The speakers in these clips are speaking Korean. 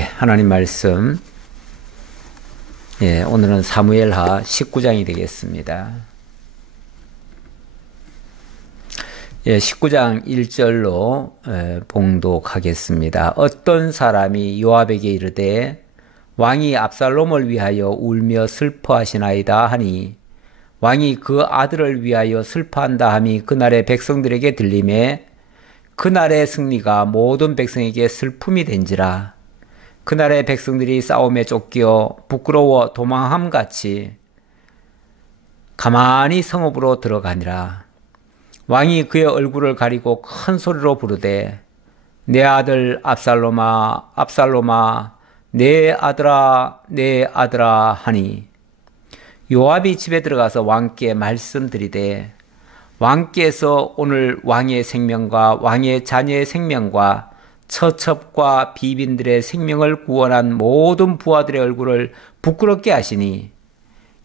하나님 말씀. 오늘은 사무엘하 19장이 되겠습니다. 19장 1절로 봉독하겠습니다. 어떤 사람이 요압에게 이르되 왕이 압살롬을 위하여 울며 슬퍼하시나이다 하니 왕이 그 아들을 위하여 슬퍼한다 함이 그날의 백성들에게 들리매 그날의 승리가 모든 백성에게 슬픔이 된지라. 그날의 백성들이 싸움에 쫓겨 부끄러워 도망함같이 가만히 성읍으로 들어가니라. 왕이 그의 얼굴을 가리고 큰 소리로 부르되 내 아들 압살롬아 압살롬아 내 아들아 내 아들아 하니 요압이 집에 들어가서 왕께 말씀드리되 왕께서 오늘 왕의 생명과 왕의 자녀의 생명과 처첩과 비빈들의 생명을 구원한 모든 부하들의 얼굴을 부끄럽게 하시니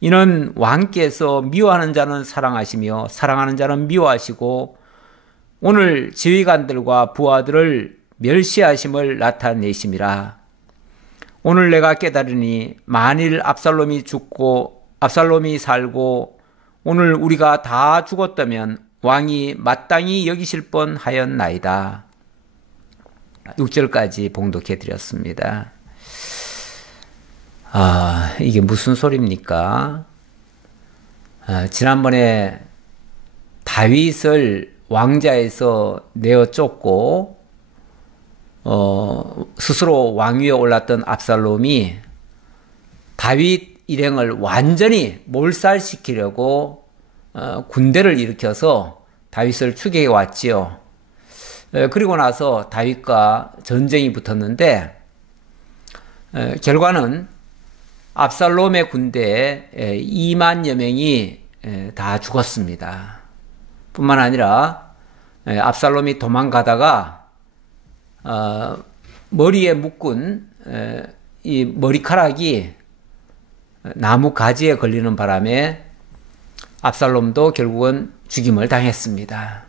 이는 왕께서 미워하는 자는 사랑하시며 사랑하는 자는 미워하시고 오늘 지휘관들과 부하들을 멸시하심을 나타내심이라. 오늘 내가 깨달으니 만일 압살롬이 죽고 압살롬이 살고 오늘 우리가 다 죽었다면 왕이 마땅히 여기실 뻔하였나이다. 6절까지 봉독해 드렸습니다. 이게 무슨 소리입니까? 지난번에 다윗을 왕자에서 내어 쫓고 스스로 왕위에 올랐던 압살롬이 다윗 일행을 완전히 몰살시키려고 군대를 일으켜서 다윗을 추격해 왔지요. 그리고 나서 다윗과 전쟁이 붙었는데 결과는 압살롬의 군대에 2만여 명이 다 죽었습니다. 뿐만 아니라 압살롬이 도망가다가 머리에 묶은 이 머리카락이 나무 가지에 걸리는 바람에 압살롬도 결국은 죽임을 당했습니다.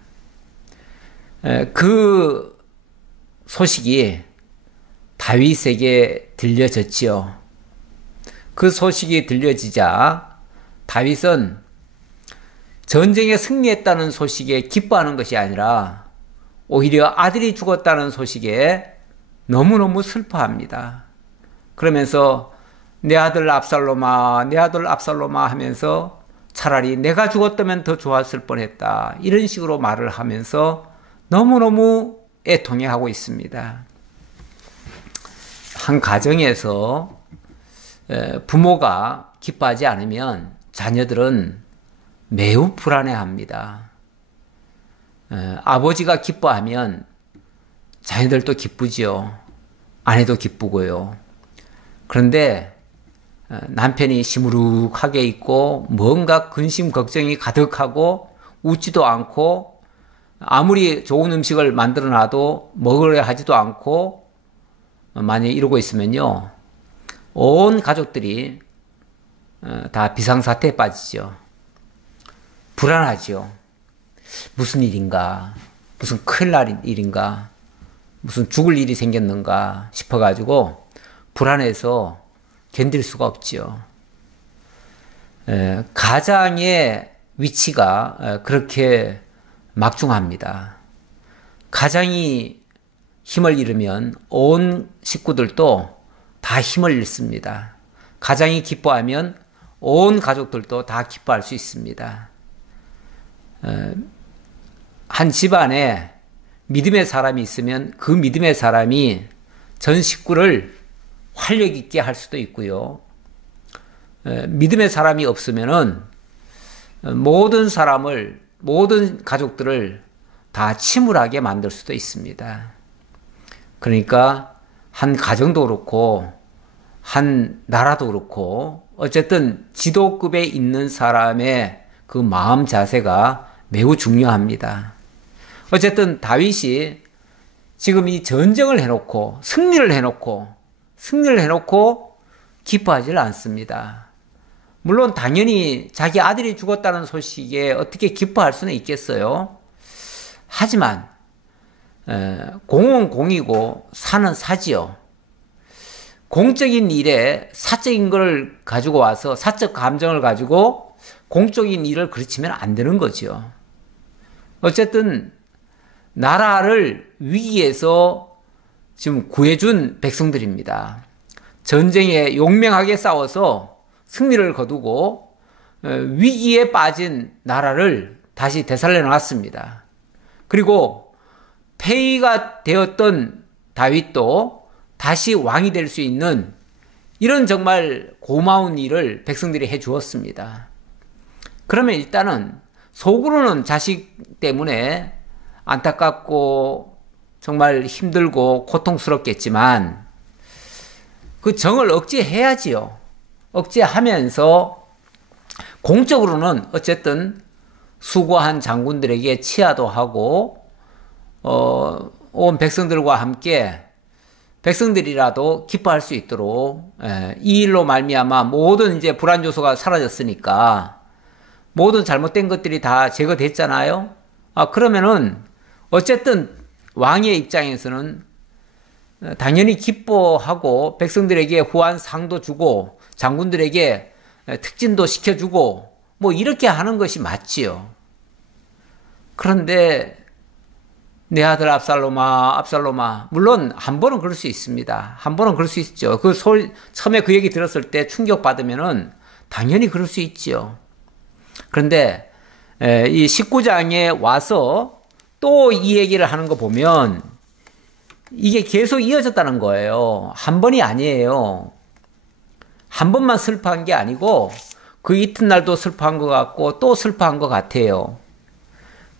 그 소식이 다윗에게 들려졌지요. 그 소식이 들려지자 다윗은 전쟁에 승리했다는 소식에 기뻐하는 것이 아니라 오히려 아들이 죽었다는 소식에 너무너무 슬퍼합니다. 그러면서 내 아들 압살롬아 내 아들 압살롬아 하면서 차라리 내가 죽었다면 더 좋았을 뻔했다, 이런 식으로 말을 하면서 너무너무 애통해하고 있습니다. 한 가정에서 부모가 기뻐하지 않으면 자녀들은 매우 불안해합니다. 아버지가 기뻐하면 자녀들도 기쁘지요. 아내도 기쁘고요. 그런데 남편이 시무룩하게 있고 뭔가 근심 걱정이 가득하고 웃지도 않고 아무리 좋은 음식을 만들어 놔도 먹으려 하지도 않고 만약에 이러고 있으면요, 온 가족들이 다 비상사태에 빠지죠. 불안하죠. 무슨 일인가, 무슨 큰일 날 일인가, 무슨 죽을 일이 생겼는가 싶어가지고 불안해서 견딜 수가 없죠. 가장의 위치가 그렇게 막중합니다. 가장이 힘을 잃으면 온 식구들도 다 힘을 잃습니다. 가장이 기뻐하면 온 가족들도 다 기뻐할 수 있습니다. 한 집안에 믿음의 사람이 있으면 그 믿음의 사람이 전 식구를 활력 있게 할 수도 있고요. 믿음의 사람이 없으면은 모든 가족들을 다 침울하게 만들 수도 있습니다. 그러니까 한 가정도 그렇고 한 나라도 그렇고 어쨌든 지도급에 있는 사람의 그 마음 자세가 매우 중요합니다. 어쨌든 다윗이 지금 이 전쟁을 해놓고 승리를 해놓고 기뻐하지 않습니다. 물론 당연히 자기 아들이 죽었다는 소식에 어떻게 기뻐할 수는 있겠어요. 하지만 공은 공이고 사는 사지요. 공적인 일에 사적인 걸 가지고 와서 사적 감정을 가지고 공적인 일을 그르치면 안 되는 거죠. 어쨌든 나라를 위기에서 지금 구해준 백성들입니다. 전쟁에 용맹하게 싸워서 승리를 거두고 위기에 빠진 나라를 다시 되살려 놨습니다. 그리고 폐위가 되었던 다윗도 다시 왕이 될 수 있는 이런 정말 고마운 일을 백성들이 해 주었습니다. 그러면 일단은 속으로는 자식 때문에 안타깝고 정말 힘들고 고통스럽겠지만 그 정을 억제해야지요. 억제하면서 공적으로는 어쨌든 수고한 장군들에게 치하도 하고 온 백성들과 함께 백성들이라도 기뻐할 수 있도록 이 일로 말미암아 모든 이제 불안 요소가 사라졌으니까 모든 잘못된 것들이 다 제거됐잖아요. 그러면은 어쨌든 왕의 입장에서는 당연히 기뻐하고 백성들에게 후한 상도 주고 장군들에게 특진도 시켜주고 뭐 이렇게 하는 것이 맞지요. 그런데 내 아들 압살롬아 물론 한 번은 그럴 수 있습니다. 한 번은 그럴 수 있죠. 처음에 그 얘기 들었을 때 충격받으면은 당연히 그럴 수 있지요. 그런데 이 19장에 와서 또 이 얘기를 하는 거 보면 이게 계속 이어졌다는 거예요. 한 번이 아니에요. 한 번만 슬퍼한 게 아니고 그 이튿날도 슬퍼한 것 같고 또 슬퍼한 것 같아요.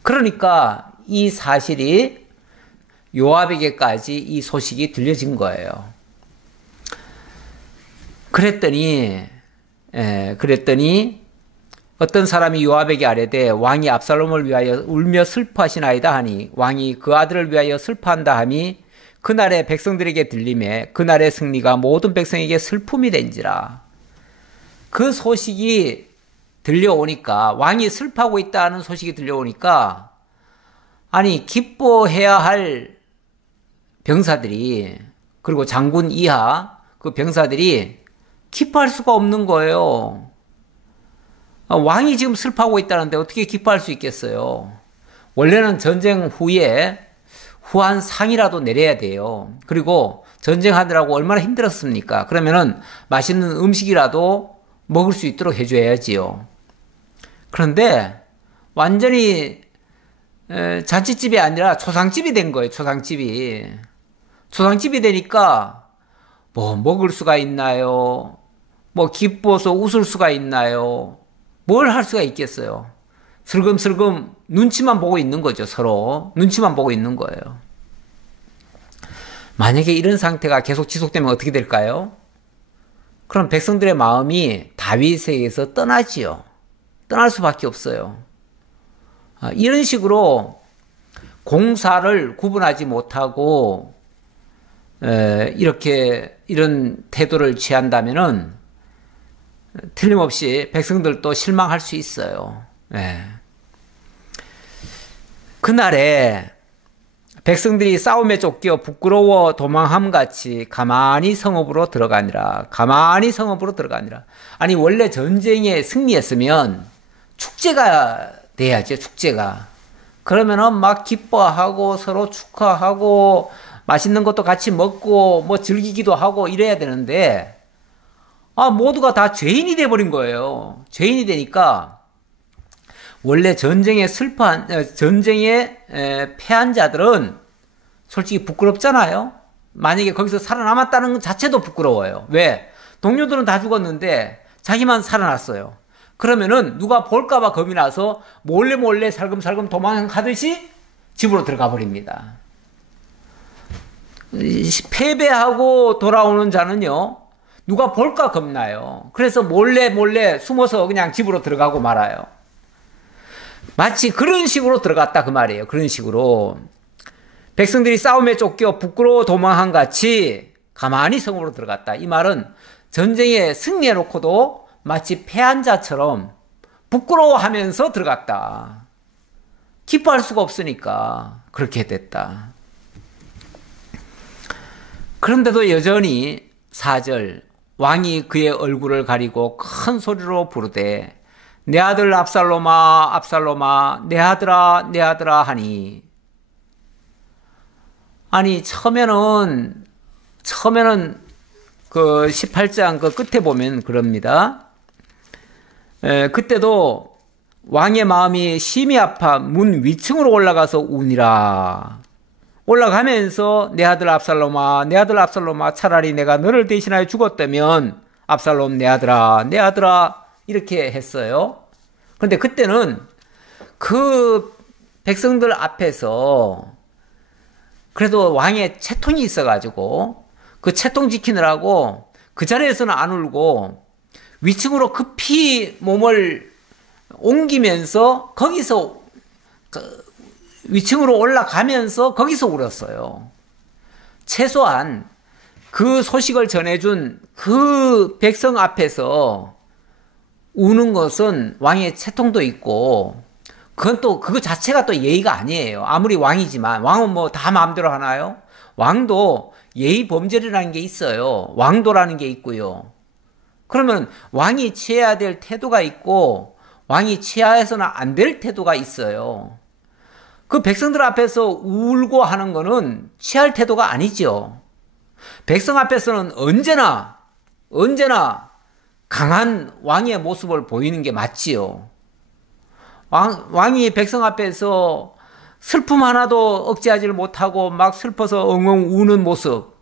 그러니까 이 사실이 요압에게까지 이 소식이 들려진 거예요. 그랬더니 어떤 사람이 요압에게 아뢰되 왕이 압살롬을 위하여 울며 슬퍼하시나이다 하니 왕이 그 아들을 위하여 슬퍼한다 함이 그날의 백성들에게 들림에 그날의 승리가 모든 백성에게 슬픔이 된지라. 그 소식이 들려오니까 왕이 슬퍼하고 있다는 소식이 들려오니까 아니 기뻐해야 할 병사들이 그리고 장군 이하 그 병사들이 기뻐할 수가 없는 거예요. 왕이 지금 슬퍼하고 있다는데 어떻게 기뻐할 수 있겠어요? 원래는 전쟁 후에 후한 상이라도 내려야 돼요. 그리고 전쟁하느라고 얼마나 힘들었습니까? 그러면은 맛있는 음식이라도 먹을 수 있도록 해줘야지요. 그런데 완전히 잔치집이 아니라 초상집이 된 거예요. 초상집이 되니까 뭐 먹을 수가 있나요? 뭐 기뻐서 웃을 수가 있나요? 뭘 할 수가 있겠어요? 슬금슬금 눈치만 보고 있는 거죠. 서로 눈치만 보고 있는 거예요. 만약에 이런 상태가 계속 지속되면 어떻게 될까요? 그럼 백성들의 마음이 다윗에게서 떠나지요. 떠날 수밖에 없어요. 이런 식으로 공사를 구분하지 못하고 이런 태도를 취한다면은 틀림없이 백성들도 실망할 수 있어요. 그날에 백성들이 싸움에 쫓겨 부끄러워 도망함같이 가만히 성읍으로 들어가니라. 아니 원래 전쟁에 승리했으면 축제가 돼야죠. 축제가. 그러면은 막 기뻐하고 서로 축하하고 맛있는 것도 같이 먹고 뭐 즐기기도 하고 이래야 되는데 모두가 다 죄인이 돼버린 거예요. 죄인이 되니까 원래 전쟁에 패한 자들은 솔직히 부끄럽잖아요. 만약에 거기서 살아남았다는 것 자체도 부끄러워요. 왜? 동료들은 다 죽었는데 자기만 살아났어요. 그러면은 누가 볼까봐 겁이 나서 몰래 살금살금 도망가듯이 집으로 들어가 버립니다. 패배하고 돌아오는 자는요, 누가 볼까 겁나요. 그래서 몰래 숨어서 그냥 집으로 들어가고 말아요. 마치 그런 식으로 들어갔다 그 말이에요. 그런 식으로 백성들이 싸움에 쫓겨 부끄러워 도망한 같이 가만히 성으로 들어갔다. 이 말은 전쟁에 승리해놓고도 마치 패한 자처럼 부끄러워하면서 들어갔다. 기뻐할 수가 없으니까 그렇게 됐다. 그런데도 여전히 4절 왕이 그의 얼굴을 가리고 큰 소리로 부르되 내 아들 압살롬아 압살롬아 내 아들아 내 아들아 하니. 아니 처음에는 그 18장 그 끝에 보면 그럽니다. 그때도 왕의 마음이 심히 아파 문 위층으로 올라가서 우니라. 올라가면서 내 아들 압살롬아 내 아들 압살롬아 차라리 내가 너를 대신하여 죽었다면 압살롬 내 아들아 이렇게 했어요. 그런데 그때는 그 백성들 앞에서 그래도 왕의 채통이 있어가지고 그 채통 지키느라고 그 자리에서는 안 울고 위층으로 급히 몸을 옮기면서 거기서 위층으로 올라가면서 거기서 울었어요. 최소한 그 소식을 전해준 그 백성 앞에서 우는 것은 왕의 채통도 있고 그건 또 그거 자체가 또 예의가 아니에요. 아무리 왕이지만 왕은 뭐 다 마음대로 하나요? 왕도 예의 범절이라는 게 있어요. 왕도라는 게 있고요. 그러면 왕이 취해야 될 태도가 있고 왕이 취해서는 안 될 태도가 있어요. 그 백성들 앞에서 울고 하는 거는 취할 태도가 아니죠. 백성 앞에서는 언제나 강한 왕의 모습을 보이는 게 맞지요. 왕이 백성 앞에서 슬픔 하나도 억제하지 못하고 막 슬퍼서 엉엉 우는 모습.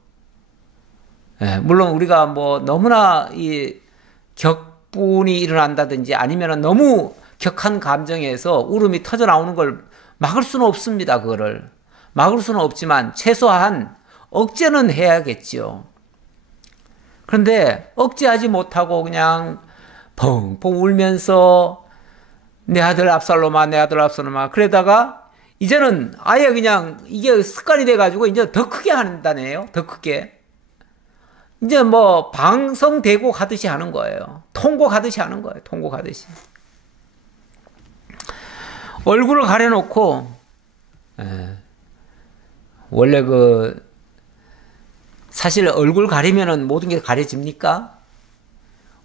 물론 우리가 뭐 너무나 이 격분이 일어난다든지 아니면 너무 격한 감정에서 울음이 터져 나오는 걸 막을 수는 없습니다. 그거를 막을 수는 없지만 최소한 억제는 해야겠죠. 그런데 억제하지 못하고 그냥 펑펑 울면서 내 아들 압살롬아 내 아들 압살롬아 그러다가 이제는 아예 그냥 이게 습관이 돼가지고 이제 더 크게 한다네요. 더 크게 이제 뭐 방성대고 가듯이 하는 거예요. 통곡하듯이 하는 거예요. 통곡하듯이 얼굴을 가려놓고 원래 사실 얼굴 가리면은 모든 게 가려집니까?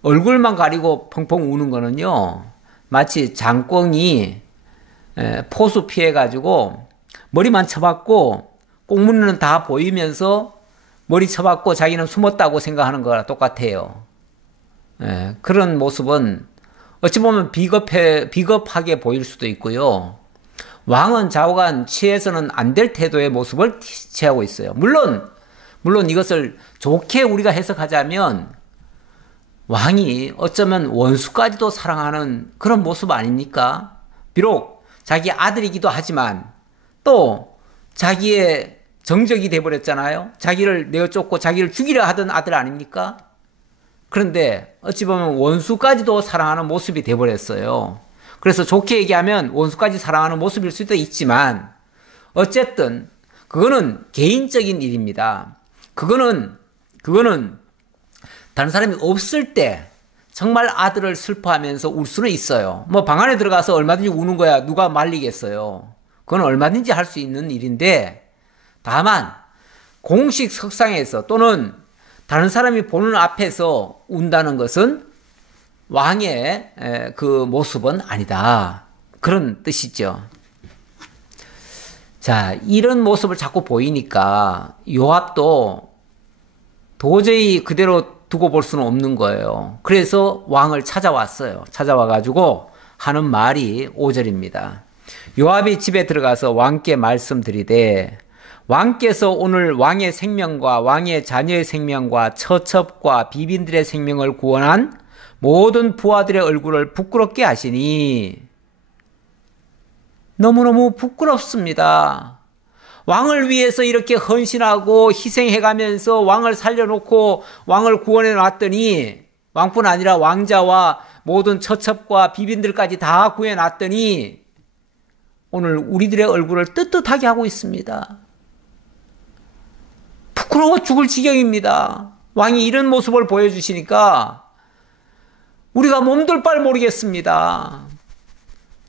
얼굴만 가리고 펑펑 우는 거는요 마치 장꽁이 포수 피해가지고 머리만 쳐박고 꽁무니는 다 보이면서 머리 쳐박고 자기는 숨었다고 생각하는 거랑 똑같아요. 그런 모습은 어찌 보면 비겁하게 보일 수도 있고요. 왕은 좌우간 취해서는 안 될 태도의 모습을 취하고 있어요. 물론 이것을 좋게 우리가 해석하자면 왕이 어쩌면 원수까지도 사랑하는 그런 모습 아닙니까? 비록 자기 아들이기도 하지만 또 자기의 정적이 돼버렸잖아요. 자기를 내어쫓고 자기를 죽이려 하던 아들 아닙니까? 그런데 어찌 보면 원수까지도 사랑하는 모습이 돼버렸어요. 그래서 좋게 얘기하면 원수까지 사랑하는 모습일 수도 있지만 어쨌든 그거는 개인적인 일입니다. 그거는 다른 사람이 없을 때 정말 아들을 슬퍼하면서 울 수는 있어요. 뭐 방 안에 들어가서 얼마든지 우는 거야 누가 말리겠어요. 그건 얼마든지 할 수 있는 일인데 다만 공식 석상에서 또는 다른 사람이 보는 앞에서 운다는 것은 왕의 그 모습은 아니다. 그런 뜻이죠. 자, 이런 모습을 자꾸 보이니까 요압도 도저히 그대로 두고 볼 수는 없는 거예요. 그래서 왕을 찾아왔어요. 찾아와가지고 하는 말이 5절입니다. 요압이 집에 들어가서 왕께 말씀드리되 왕께서 오늘 왕의 생명과 왕의 자녀의 생명과 처첩과 비빈들의 생명을 구원한 모든 부하들의 얼굴을 부끄럽게 하시니 너무너무 부끄럽습니다. 왕을 위해서 이렇게 헌신하고 희생해가면서 왕을 살려놓고 왕을 구원해 놨더니 왕뿐 아니라 왕자와 모든 처첩과 비빈들까지 다 구해놨더니 오늘 우리들의 얼굴을 떳떳하게 하고 있습니다. 부끄러워 죽을 지경입니다. 왕이 이런 모습을 보여주시니까 우리가 몸둘 바를 모르겠습니다.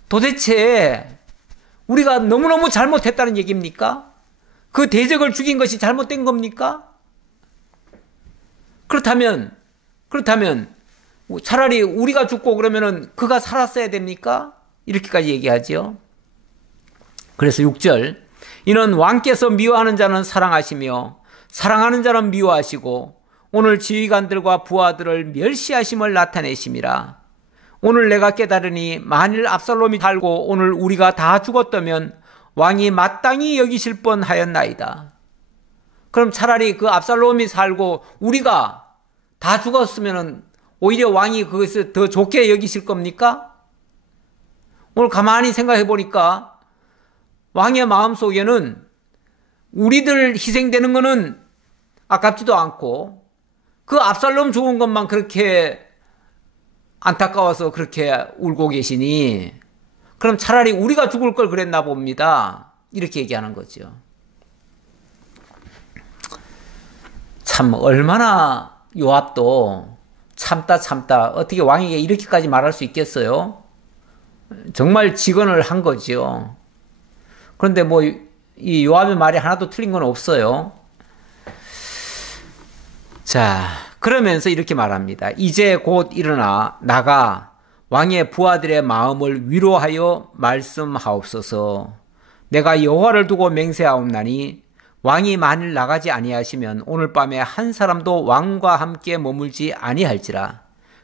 도대체 우리가 너무너무 잘못했다는 얘기입니까? 그 대적을 죽인 것이 잘못된 겁니까? 그렇다면 차라리 우리가 죽고 그러면은 그가 살았어야 됩니까? 이렇게까지 얘기하죠. 그래서 6절, 이는 왕께서 미워하는 자는 사랑하시며 사랑하는 자는 미워하시고 오늘 지휘관들과 부하들을 멸시하심을 나타내심이라. 오늘 내가 깨달으니 만일 압살롬이 살고 오늘 우리가 다 죽었다면 왕이 마땅히 여기실 뻔하였나이다. 그럼 차라리 그 압살롬이 살고 우리가 다 죽었으면 오히려 왕이 그것을 더 좋게 여기실 겁니까? 오늘 가만히 생각해 보니까 왕의 마음속에는 우리들 희생되는 거는 아깝지도 않고 그 압살롬 죽은 것만 그렇게 안타까워서 그렇게 울고 계시니 그럼 차라리 우리가 죽을 걸 그랬나 봅니다. 이렇게 얘기하는 거죠. 참 얼마나 요압도 참다 어떻게 왕에게 이렇게까지 말할 수 있겠어요? 정말 직언을 한 거죠. 그런데 뭐 이 요압의 말이 하나도 틀린 건 없어요. 자, 그러면서 이렇게 말합니다. 이제 곧 일어나 나가 왕의 부하들의 마음을 위로하여 말씀하옵소서. 내가 여호와를 두고 맹세하옵나니 왕이 만일 나가지 아니하시면 오늘 밤에 한 사람도 왕과 함께 머물지 아니할지라.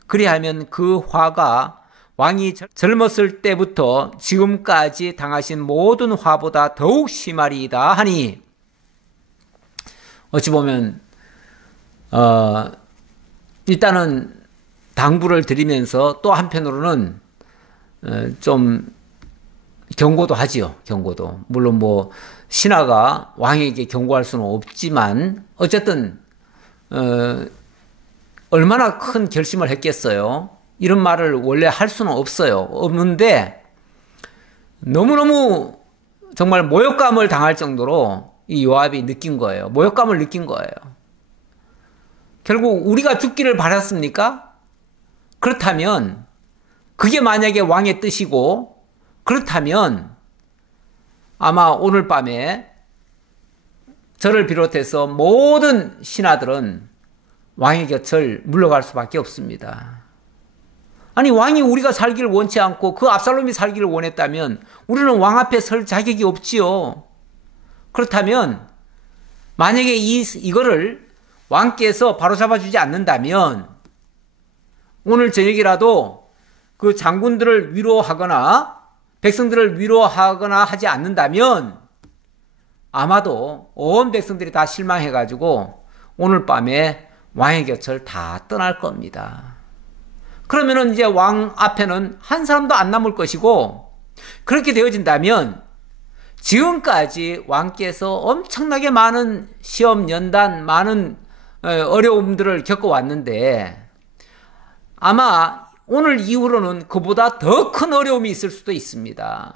그리하면 그 화가 왕이 젊었을 때부터 지금까지 당하신 모든 화보다 더욱 심하리이다 하니, 어찌 보면 일단은 당부를 드리면서 또 한편으로는 좀 경고도 하지요. 경고도. 물론 뭐 신하가 왕에게 경고할 수는 없지만 어쨌든 얼마나 큰 결심을 했겠어요. 이런 말을 원래 할 수는 없는데 너무너무 정말 모욕감을 당할 정도로 이 요압이 느낀 거예요. 모욕감을 느낀 거예요. 결국 우리가 죽기를 바랐습니까? 그렇다면 그게 만약에 왕의 뜻이고 그렇다면 아마 오늘 밤에 저를 비롯해서 모든 신하들은 왕의 곁을 물러갈 수밖에 없습니다. 아니 왕이 우리가 살기를 원치 않고 그 압살롬이 살기를 원했다면 우리는 왕 앞에 설 자격이 없지요. 그렇다면 만약에 이거를 왕께서 바로잡아주지 않는다면 오늘 저녁이라도 그 장군들을 위로하거나 백성들을 위로하거나 하지 않는다면 아마도 온 백성들이 다 실망해가지고 오늘 밤에 왕의 곁을 다 떠날 겁니다. 그러면은 이제 왕 앞에는 한 사람도 안 남을 것이고, 그렇게 되어진다면 지금까지 왕께서 엄청나게 많은 시험 연단, 많은 어려움들을 겪어왔는데 아마 오늘 이후로는 그보다 더 큰 어려움이 있을 수도 있습니다.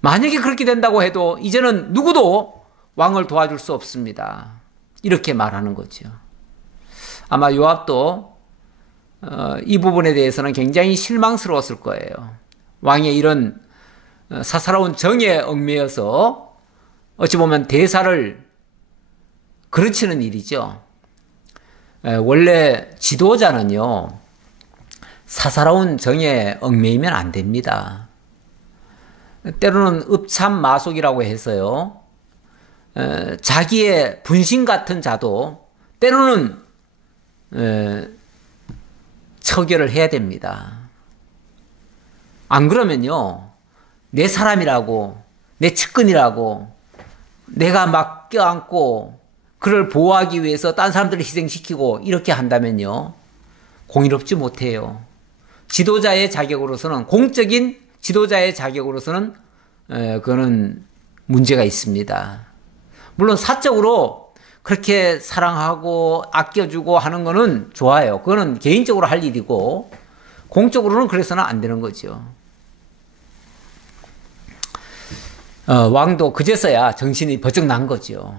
만약에 그렇게 된다고 해도 이제는 누구도 왕을 도와줄 수 없습니다. 이렇게 말하는 거죠. 아마 요압도 이 부분에 대해서는 굉장히 실망스러웠을 거예요. 왕의 이런 사사로운 정에 얽매여서 어찌 보면 대사를 그르치는 일이죠. 원래 지도자는요, 사사로운 정에 얽매이면 안 됩니다. 때로는 읍참마속이라고 해서요, 자기의 분신 같은 자도 때로는 처결을 해야 됩니다. 안 그러면요, 내 사람이라고, 내 측근이라고 내가 막 껴안고 그를 보호하기 위해서 딴 사람들을 희생시키고 이렇게 한다면요, 공의롭지 못해요. 지도자의 자격으로서는, 공적인 지도자의 자격으로서는 그거는 문제가 있습니다. 물론 사적으로 그렇게 사랑하고 아껴주고 하는 거는 좋아요. 그거는 개인적으로 할 일이고 공적으로는 그래서는 안 되는 거죠. 왕도 그제서야 정신이 버쩍 난 거죠.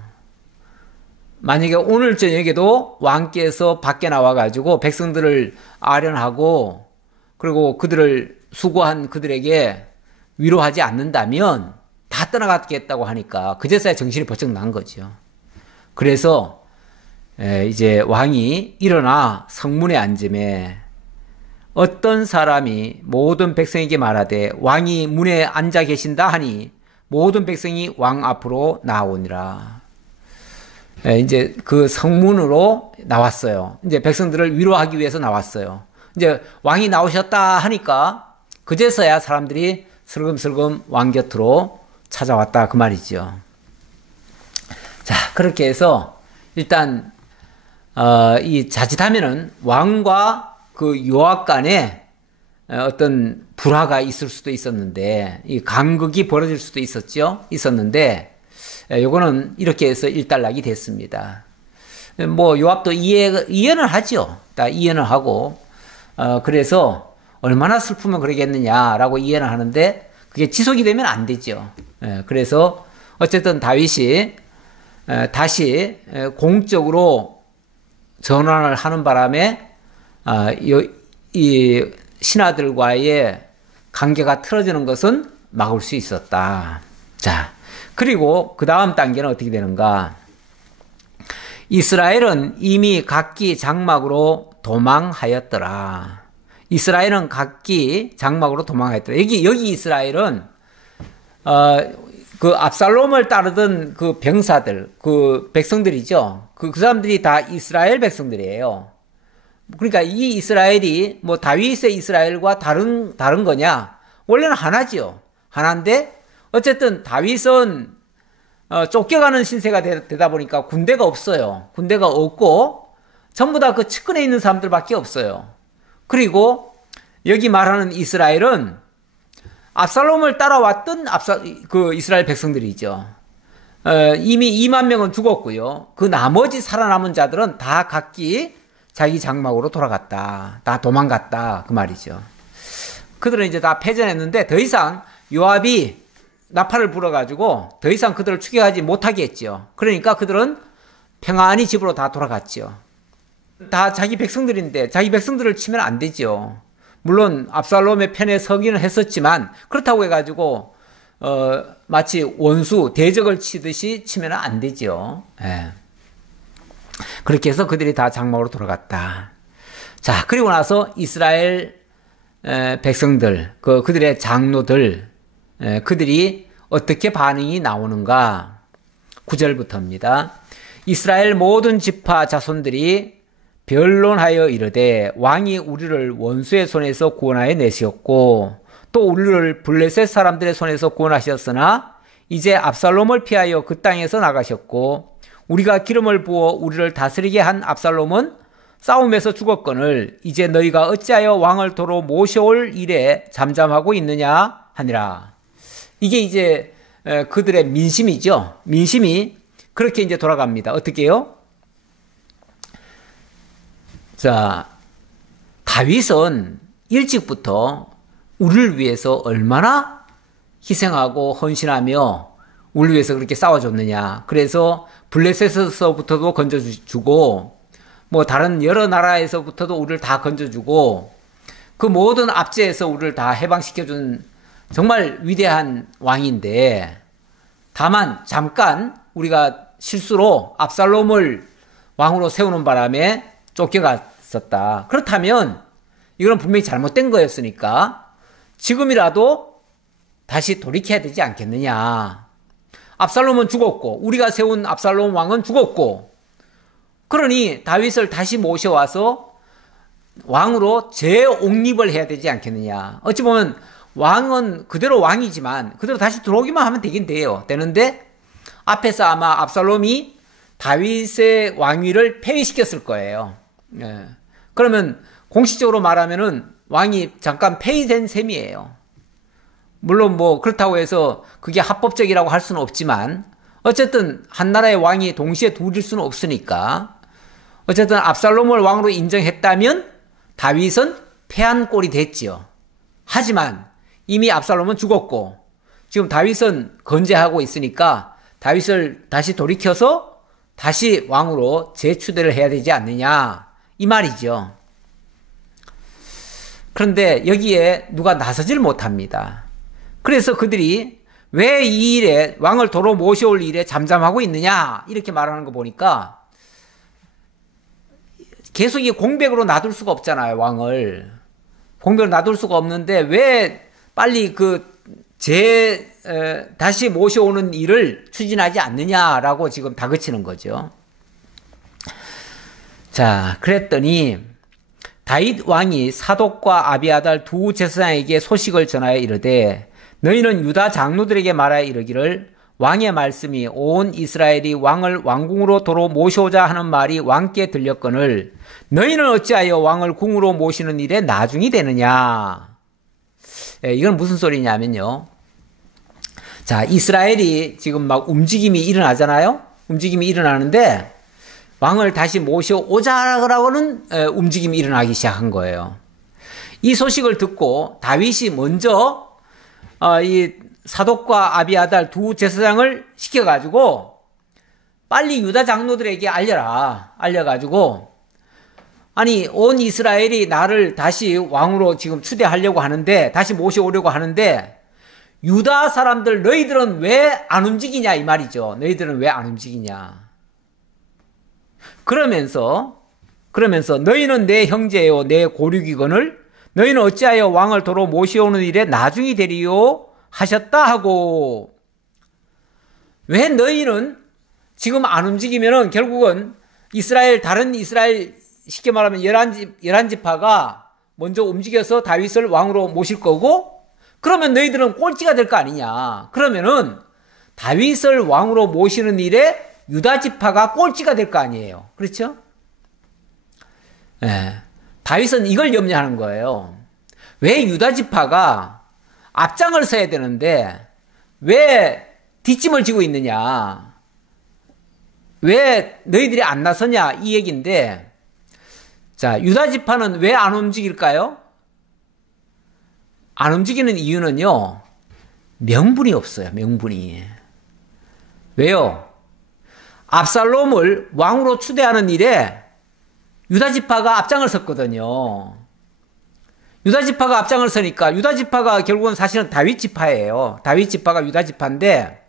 만약에 오늘 저녁에도 왕께서 밖에 나와가지고 백성들을 아련하고 그리고 그들을 수고한 그들에게 위로하지 않는다면 다 떠나가겠다고 하니까 그제서야 정신이 버쩍 난 거죠. 그래서 이제 왕이 일어나 성문에 앉음에 어떤 사람이 모든 백성에게 말하되 왕이 문에 앉아 계신다 하니 모든 백성이 왕 앞으로 나오니라. 이제 그 성문으로 나왔어요. 이제 백성들을 위로하기 위해서 나왔어요. 이제 왕이 나오셨다 하니까 그제서야 사람들이 슬금슬금 왕 곁으로 찾아왔다 그 말이죠. 자, 그렇게 해서 일단 이 자칫하면은 왕과 그 요압 간에 어떤 불화가 있을 수도 있었는데 이 간극이 벌어질 수도 있었는데 요거는 이렇게 해서 일단락이 됐습니다. 뭐 요압도 이해는 하죠. 다 이해는 하고 그래서 얼마나 슬프면 그러겠느냐라고 이해는 하는데 그게 지속이 되면 안 되죠. 그래서 어쨌든 다윗이 다시 공적으로 전환을 하는 바람에 이 신하들과의 관계가 틀어지는 것은 막을 수 있었다. 자, 그리고 그 다음 단계는 어떻게 되는가? 이스라엘은 이미 각기 장막으로 도망하였더라. 이스라엘은 각기 장막으로 도망하였더라. 여기 이스라엘은 그 압살롬을 따르던 그 병사들, 그 백성들이죠. 그 사람들이 다 이스라엘 백성들이에요. 그러니까 이 이스라엘이 뭐 다윗의 이스라엘과 다른 거냐? 원래는 하나죠. 하나인데 어쨌든 다윗은 쫓겨가는 신세가 되다 보니까 군대가 없어요. 군대가 없고 전부 다 그 측근에 있는 사람들밖에 없어요. 그리고 여기 말하는 이스라엘은 압살롬을 따라왔던 그 이스라엘 백성들이죠. 이미 2만 명은 죽었고요. 그 나머지 살아남은 자들은 다 각기 자기 장막으로 돌아갔다. 다 도망갔다. 그 말이죠. 그들은 이제 다 패전했는데 더 이상 요압이 나팔을 불어가지고 더 이상 그들을 추격하지 못하게 했죠. 그러니까 그들은 평안히 집으로 다 돌아갔죠. 다 자기 백성들인데 자기 백성들을 치면 안 되죠. 물론 압살롬의 편에 서기는 했었지만 그렇다고 해가지고 마치 원수 대적을 치듯이 치면 안 되죠. 예. 그렇게 해서 그들이 다 장막으로 돌아갔다. 자, 그리고 나서 이스라엘 백성들, 그들의 장로들, 그들이 어떻게 반응이 나오는가? 9절부터입니다. 이스라엘 모든 지파 자손들이 변론하여 이르되 왕이 우리를 원수의 손에서 구원하여 내시었고 또 우리를 블레셋 사람들의 손에서 구원하셨으나 이제 압살롬을 피하여 그 땅에서 나가셨고 우리가 기름을 부어 우리를 다스리게 한 압살롬은 싸움에서 죽었거늘 이제 너희가 어찌하여 왕을 도로 모셔올 일에 잠잠하고 있느냐 하니라. 이게 이제 그들의 민심이죠. 민심이 그렇게 이제 돌아갑니다. 어떻게 해요? 자, 다윗은 일찍부터 우리를 위해서 얼마나 희생하고 헌신하며 우리를 위해서 그렇게 싸워줬느냐. 그래서 블레셋에서부터도 건져주고 뭐 다른 여러 나라에서부터도 우리를 다 건져주고 그 모든 압제에서 우리를 다 해방시켜준 정말 위대한 왕인데 다만 잠깐 우리가 실수로 압살롬을 왕으로 세우는 바람에 쫓겨갔었다. 그렇다면 이건 분명히 잘못된 거였으니까 지금이라도 다시 돌이켜야 되지 않겠느냐. 압살롬은 죽었고 우리가 세운 압살롬 왕은 죽었고 그러니 다윗을 다시 모셔와서 왕으로 재옹립을 해야 되지 않겠느냐. 어찌 보면 왕은 그대로 왕이지만 그대로 다시 들어오기만 하면 되긴 돼요. 되는데 앞에서 아마 압살롬이 다윗의 왕위를 폐위시켰을 거예요. 그러면 공식적으로 말하면은 왕이 잠깐 폐위된 셈이에요. 물론 뭐 그렇다고 해서 그게 합법적이라고 할 수는 없지만 어쨌든 한 나라의 왕이 동시에 둘일 수는 없으니까 어쨌든 압살롬을 왕으로 인정했다면 다윗은 패한 꼴이 됐지요. 하지만 이미 압살롬은 죽었고 지금 다윗은 건재하고 있으니까 다윗을 다시 돌이켜서 다시 왕으로 재추대를 해야 되지 않느냐 이 말이죠. 그런데 여기에 누가 나서질 못합니다. 그래서 그들이 왜 이 일에 왕을 도로 모셔올 일에 잠잠하고 있느냐 이렇게 말하는 거 보니까 계속 이 공백으로 놔둘 수가 없잖아요, 왕을. 공백으로 놔둘 수가 없는데 왜 빨리 다시 모셔오는 일을 추진하지 않느냐라고 지금 다그치는 거죠. 자, 그랬더니 다윗 왕이 사독과 아비아달 두 제사장에게 소식을 전하여 이르되 너희는 유다 장로들에게 말하여 이르기를 왕의 말씀이 온 이스라엘이 왕을 왕궁으로 도로 모셔오자 하는 말이 왕께 들렸거늘 너희는 어찌하여 왕을 궁으로 모시는 일에 나중이 되느냐. 이건 무슨 소리냐면요. 자, 이스라엘이 지금 막 움직임이 일어나잖아요. 움직임이 일어나는데 왕을 다시 모셔오자라고는 움직임이 일어나기 시작한 거예요. 이 소식을 듣고 다윗이 먼저 이 사독과 아비아달 두 제사장을 시켜가지고 빨리 유다 장로들에게 알려가지고 아니 온 이스라엘이 나를 다시 왕으로 지금 추대하려고 하는데 다시 모셔오려고 하는데 유다 사람들 너희들은 왜 안 움직이냐 이 말이죠. 너희들은 왜 안 움직이냐. 그러면서 너희는 내 형제요 내 고륙이거늘 너희는 어찌하여 왕을 도로 모셔오는 일에 나중이 되리요 하셨다 하고 왜 너희는 지금 안 움직이면은 결국은 다른 이스라엘 쉽게 말하면 11지파가 먼저 움직여서 다윗을 왕으로 모실 거고 그러면 너희들은 꼴찌가 될 거 아니냐. 그러면은 다윗을 왕으로 모시는 일에 유다 지파가 꼴찌가 될 거 아니에요. 그렇죠? 네. 다윗은 이걸 염려하는 거예요. 왜 유다 지파가 앞장을 서야 되는데 왜 뒷짐을 지고 있느냐. 왜 너희들이 안 나서냐 이 얘기인데 자, 유다 지파는 왜 안 움직일까요? 안 움직이는 이유는요. 명분이 없어요. 명분이. 왜요? 압살롬을 왕으로 추대하는 일에 유다 지파가 앞장을 섰거든요. 유다 지파가 앞장을 서니까 유다 지파가 결국은 사실은 다윗 지파예요. 다윗 지파가 유다 지파인데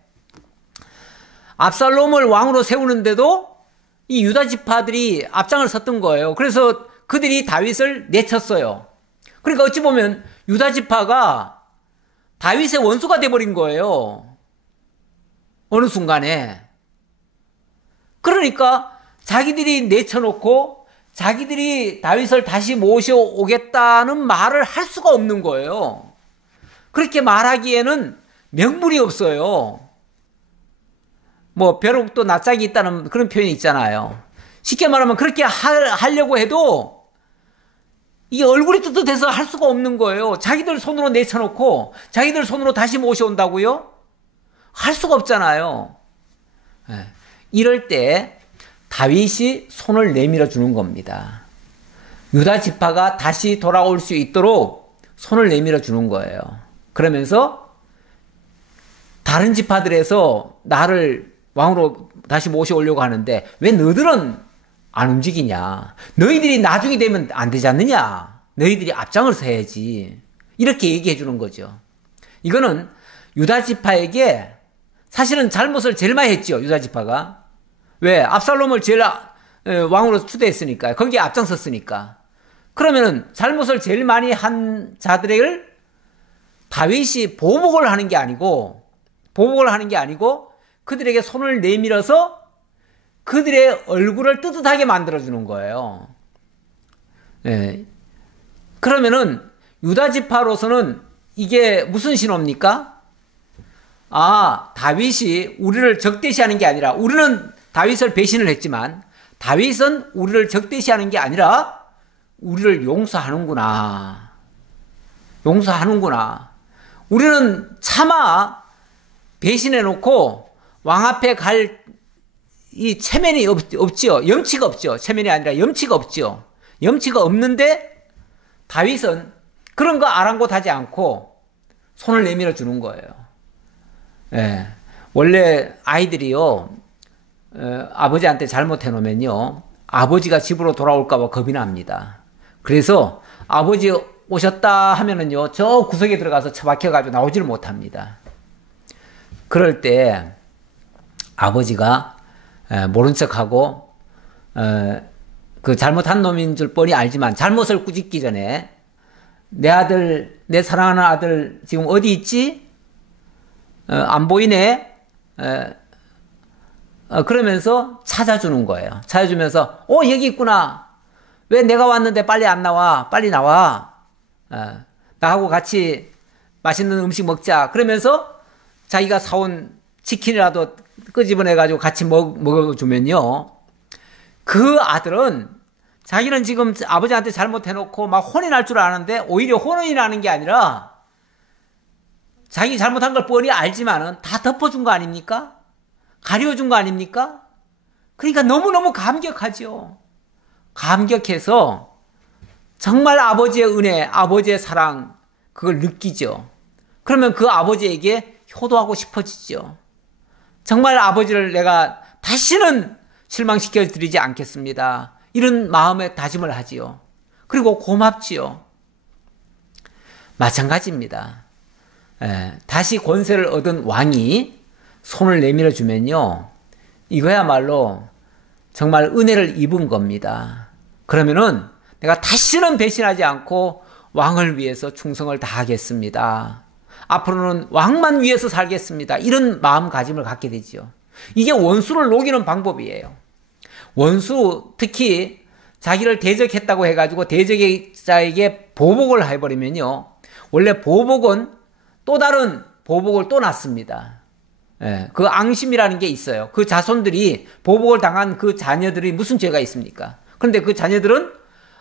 압살롬을 왕으로 세우는데도 이 유다 지파들이 앞장을 섰던 거예요. 그래서 그들이 다윗을 내쳤어요. 그러니까 어찌 보면 유다 지파가 다윗의 원수가 돼버린 거예요. 어느 순간에. 그러니까 자기들이 내쳐놓고 자기들이 다윗을 다시 모셔오겠다는 말을 할 수가 없는 거예요. 그렇게 말하기에는 명분이 없어요. 뭐 벼룩도 낯짝이 있다는 그런 표현이 있잖아요. 쉽게 말하면 그렇게 하려고 해도 이게 얼굴이 떳떳해서 할 수가 없는 거예요. 자기들 손으로 내쳐놓고 자기들 손으로 다시 모셔온다고요? 할 수가 없잖아요. 이럴 때 다윗이 손을 내밀어 주는 겁니다. 유다 지파가 다시 돌아올 수 있도록 손을 내밀어 주는 거예요. 그러면서 다른 지파들에서 나를 왕으로 다시 모셔오려고 하는데 왜 너희들은 안 움직이냐. 너희들이 나중에 되면 안 되지 않느냐. 너희들이 앞장을 서야지. 이렇게 얘기해 주는 거죠. 이거는 유다 지파에게 사실은 잘못을 제일 많이 했죠. 유다 지파가. 왜? 압살롬을 제일 왕으로 추대했으니까. 거기에 앞장섰으니까. 그러면은 잘못을 제일 많이 한 자들을 다윗이 보복을 하는 게 아니고 그들에게 손을 내밀어서 그들의 얼굴을 뜨뜻하게 만들어주는 거예요. 예. 그러면은 유다 지파로서는 이게 무슨 신호입니까? 아, 다윗이 우리를 적대시하는 게 아니라 우리는 다윗을 배신을 했지만 다윗은 우리를 적대시하는 게 아니라 우리를 용서하는구나. 우리는 차마 배신해놓고 왕 앞에 갈 이 체면이 없죠. 염치가 없죠. 체면이 아니라 염치가 없죠. 염치가 없는데 다윗은 그런 거 아랑곳하지 않고 손을 내밀어 주는 거예요. 예. 원래 아이들이요, 아버지한테 잘못해 놓으면요, 아버지가 집으로 돌아올까 봐 겁이 납니다. 그래서 아버지 오셨다 하면은요, 저 구석에 들어가서 처박혀가지고 나오지를 못합니다. 그럴 때 아버지가 모른 척하고 그 잘못한 놈인 줄 뻔히 알지만 잘못을 꾸짖기 전에 내 아들, 내 사랑하는 아들 지금 어디 있지? 안 보이네? 그러면서 찾아주는 거예요. 찾아주면서 여기 있구나. 왜 내가 왔는데 빨리 안 나와? 빨리 나와. 나하고 같이 맛있는 음식 먹자. 그러면서 자기가 사온 치킨이라도 끄집어내가지고 같이 먹어주면요. 그 아들은 자기는 지금 아버지한테 잘못해놓고 막 혼이 날 줄 아는데 오히려 혼이 나는 게 아니라 자기 잘못한 걸 뻔히 알지만은 다 덮어준 거 아닙니까? 가려준 거 아닙니까? 그러니까 너무너무 감격하죠. 감격해서 정말 아버지의 은혜, 아버지의 사랑 그걸 느끼죠. 그러면 그 아버지에게 효도하고 싶어지죠. 정말 아버지를 내가 다시는 실망시켜 드리지 않겠습니다. 이런 마음의 다짐을 하지요. 그리고 고맙지요. 마찬가지입니다. 다시 권세를 얻은 왕이 손을 내밀어 주면요. 이거야말로 정말 은혜를 입은 겁니다. 그러면은 내가 다시는 배신하지 않고 왕을 위해서 충성을 다하겠습니다. 앞으로는 왕만 위해서 살겠습니다. 이런 마음가짐을 갖게 되죠. 이게 원수를 녹이는 방법이에요. 원수, 특히 자기를 대적했다고 해가지고 대적자에게 보복을 해버리면요. 원래 보복은 또 다른 보복을 또 낳습니다. 그 앙심이라는 게 있어요. 그 자손들이 보복을 당한 그 자녀들이 무슨 죄가 있습니까? 그런데 그 자녀들은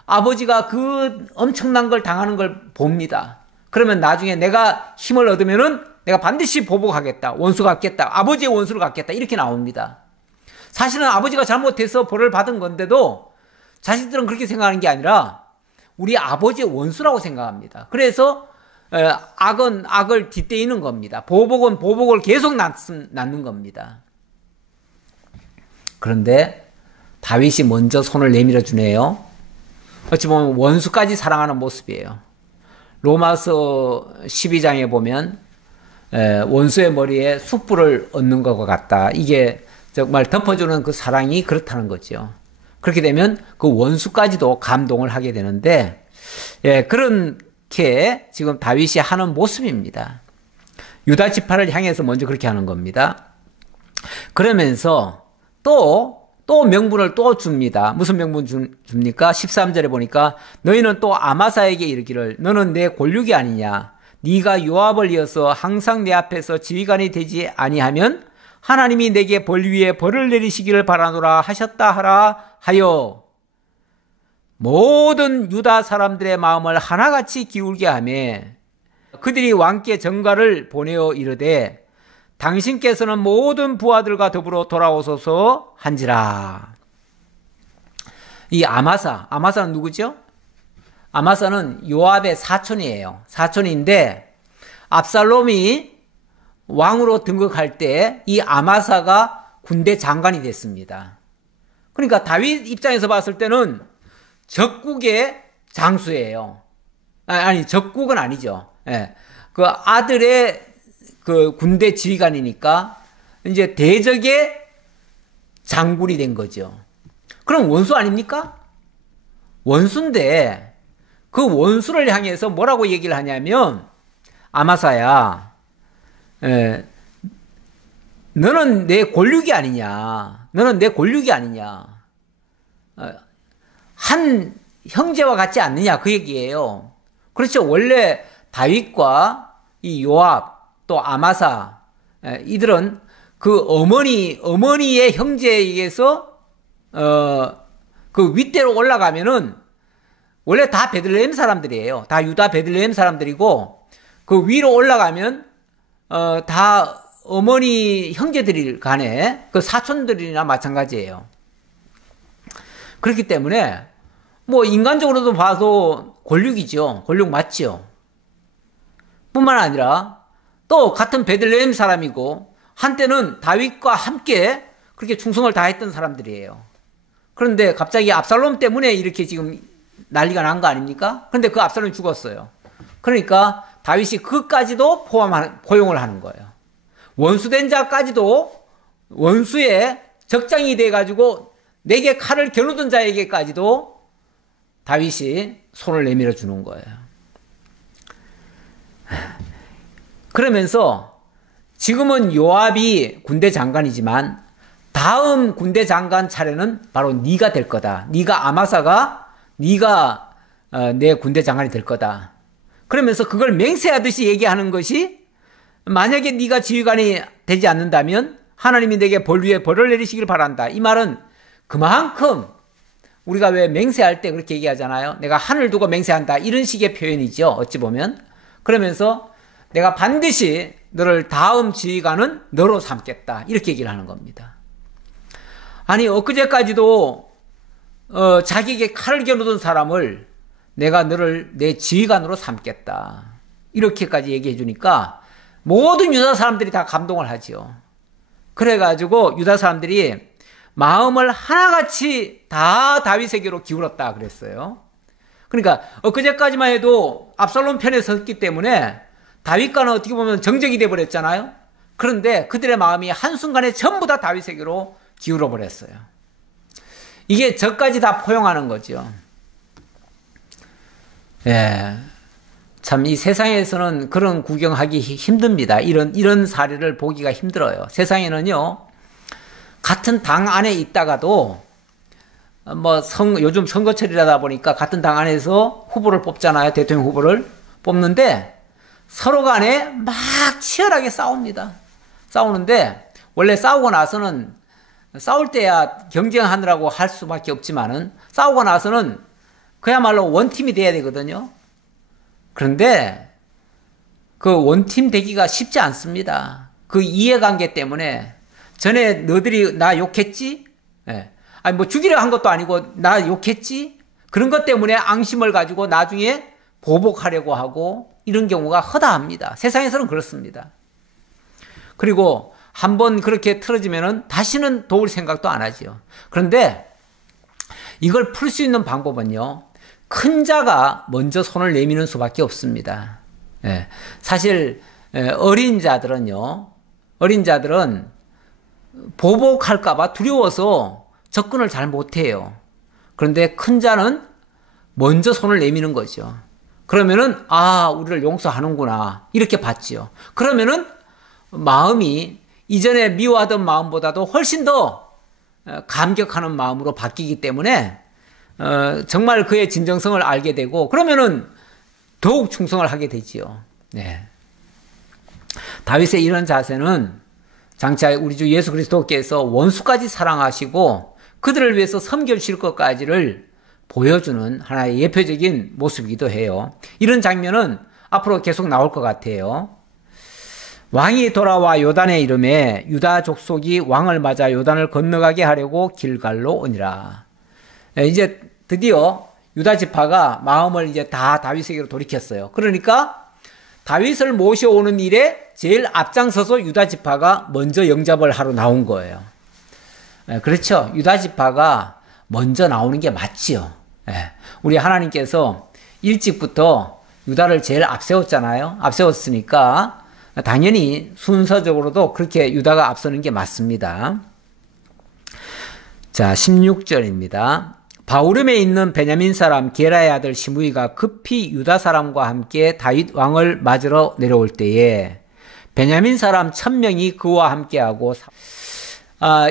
아버지가 그 엄청난 걸 당하는 걸 봅니다. 그러면 나중에 내가 힘을 얻으면은 내가 반드시 보복하겠다. 원수 갚겠다. 아버지의 원수를 갚겠다. 이렇게 나옵니다. 사실은 아버지가 잘못해서 벌을 받은 건데도 자식들은 그렇게 생각하는 게 아니라 우리 아버지의 원수라고 생각합니다. 그래서 악은 악을 뒷대이는 겁니다. 보복은 보복을 계속 낳는 겁니다. 그런데 다윗이 먼저 손을 내밀어 주네요. 어찌 보면 원수까지 사랑하는 모습이에요. 로마서 12장에 보면 원수의 머리에 숯불을 얹는 것과 같다. 이게 정말 덮어주는 그 사랑이 그렇다는 거죠. 그렇게 되면 그 원수까지도 감동을 하게 되는데 그렇게 지금 다윗이 하는 모습입니다. 유다 지파를 향해서 먼저 그렇게 하는 겁니다. 그러면서 또 명분을 또 줍니다. 무슨 명분 줍니까? 13절에 보니까 너희는 또 아마사에게 이르기를 너는 내 권력이 아니냐. 네가 요압을 이어서 항상 내 앞에서 지휘관이 되지 아니하면 하나님이 내게 벌 위에 벌을 내리시기를 바라노라 하셨다 하라 하여 모든 유다 사람들의 마음을 하나같이 기울게 하며 그들이 왕께 전가를 보내어 이르되 당신께서는 모든 부하들과 더불어 돌아오소서 한지라. 이 아마사는 누구죠? 아마사는 요압의 사촌이에요. 사촌인데 압살롬이 왕으로 등극할 때 이 아마사가 군대 장관이 됐습니다. 그러니까 다윗 입장에서 봤을 때는 적국의 장수예요. 아니 적국은 아니죠. 그 아들의 그 군대 지휘관이니까 이제 대적의 장군이 된 거죠. 그럼 원수 아닙니까? 원수인데 그 원수를 향해서 뭐라고 얘기를 하냐면 아마사야, 너는 내 권력이 아니냐. 너는 내 권력이 아니냐. 한 형제와 같지 않느냐 그 얘기예요. 그렇죠. 원래 다윗과 이 요압 또 아마사 이들은 그 어머니의 형제에 의해서 그 윗대로 올라가면은 원래 다 베들레헴 사람들이에요. 다 유다 베들레헴 사람들이고 그 위로 올라가면 다 어머니 형제들이 간에 그 사촌들이나 마찬가지예요. 그렇기 때문에 뭐 인간적으로도 봐도 권력이죠. 권력 맞죠. 뿐만 아니라 또 같은 베들레헴 사람이고 한때는 다윗과 함께 그렇게 충성을 다했던 사람들이에요. 그런데 갑자기 압살롬 때문에 이렇게 지금 난리가 난 거 아닙니까? 그런데 그 압살롬이 죽었어요. 그러니까 다윗이 그까지도 포용을 하는 거예요. 원수된 자까지도 원수의 적장이 돼가지고 내게 칼을 겨누던 자에게까지도 다윗이 손을 내밀어 주는 거예요. 그러면서 지금은 요압이 군대 장관이지만 다음 군대 장관 차례는 바로 네가 될 거다. 네가 아마사가 네가 내 군대 장관이 될 거다. 그러면서 그걸 맹세하듯이 얘기하는 것이 만약에 네가 지휘관이 되지 않는다면 하나님이 내게 벌 위에 벌을 내리시길 바란다. 이 말은 그만큼 우리가 왜 맹세할 때 그렇게 얘기하잖아요. 내가 하늘 두고 맹세한다. 이런 식의 표현이죠. 어찌 보면. 그러면서 내가 반드시 너를 다음 지휘관은 너로 삼겠다. 이렇게 얘기를 하는 겁니다. 아니 엊그제까지도 자기에게 칼을 겨누던 사람을 내가 너를 내 지휘관으로 삼겠다. 이렇게까지 얘기해 주니까 모든 유다 사람들이 다 감동을 하지요. 그래가지고 유다 사람들이 마음을 하나같이 다 다윗에게로 기울었다 그랬어요. 그러니까 엊그제까지만 해도 압살롬 편에 섰기 때문에 다윗과는 어떻게 보면 정적이 돼버렸잖아요. 그런데 그들의 마음이 한순간에 전부 다 다윗에게로 기울어 버렸어요. 이게 저까지 다 포용하는 거죠. 예. 참, 이 세상에서는 그런 구경하기 힘듭니다. 이런 사례를 보기가 힘들어요. 세상에는요, 같은 당 안에 있다가도, 요즘 선거철이라다 보니까 같은 당 안에서 후보를 뽑잖아요. 대통령 후보를 뽑는데, 서로 간에 막 치열하게 싸웁니다. 싸우는데, 원래 싸우고 나서는, 싸울 때야 경쟁하느라고 할 수밖에 없지만은, 싸우고 나서는 그야말로 원팀이 돼야 되거든요. 그런데 그 원팀 되기가 쉽지 않습니다. 그 이해관계 때문에 전에 너희들이 나 욕했지? 예. 아니 뭐 죽이려 한 것도 아니고 나 욕했지? 그런 것 때문에 앙심을 가지고 나중에 보복하려고 하고 이런 경우가 허다합니다. 세상에서는 그렇습니다. 그리고 한번 그렇게 틀어지면은 다시는 도울 생각도 안 하지요. 그런데 이걸 풀 수 있는 방법은요. 큰 자가 먼저 손을 내미는 수밖에 없습니다. 예. 사실 어린 자들은 보복할까 봐 두려워서 접근을 잘 못해요. 그런데 큰 자는 먼저 손을 내미는 거죠. 그러면은 우리를 용서하는구나 이렇게 봤지요. 그러면은 마음이 이전에 미워하던 마음보다도 훨씬 더 감격하는 마음으로 바뀌기 때문에 정말 그의 진정성을 알게 되고 그러면은 더욱 충성을 하게 되지요. 네. 다윗의 이런 자세는 장차 우리 주 예수 그리스도께서 원수까지 사랑하시고 그들을 위해서 섬겨주실 것까지를 보여주는 하나의 예표적인 모습이기도 해요. 이런 장면은 앞으로 계속 나올 것 같아요. 왕이 돌아와 요단에 이르매 유다 족속이 왕을 맞아 요단을 건너가게 하려고 길갈로 오니라. 이제 드디어 유다 지파가 마음을 이제 다 다윗에게로 돌이켰어요. 그러니까 다윗을 모셔오는 일에 제일 앞장서서 유다 지파가 먼저 영접을 하러 나온 거예요. 그렇죠. 유다 지파가 먼저 나오는 게 맞지요. 우리 하나님께서 일찍부터 유다를 제일 앞세웠잖아요. 앞세웠으니까 당연히 순서적으로도 그렇게 유다가 앞서는 게 맞습니다. 자, 16절입니다. 바후림에 있는 베냐민 사람 게라의 아들 시므이가 급히 유다 사람과 함께 다윗 왕을 맞으러 내려올 때에 베냐민 사람 1000명이 그와 함께하고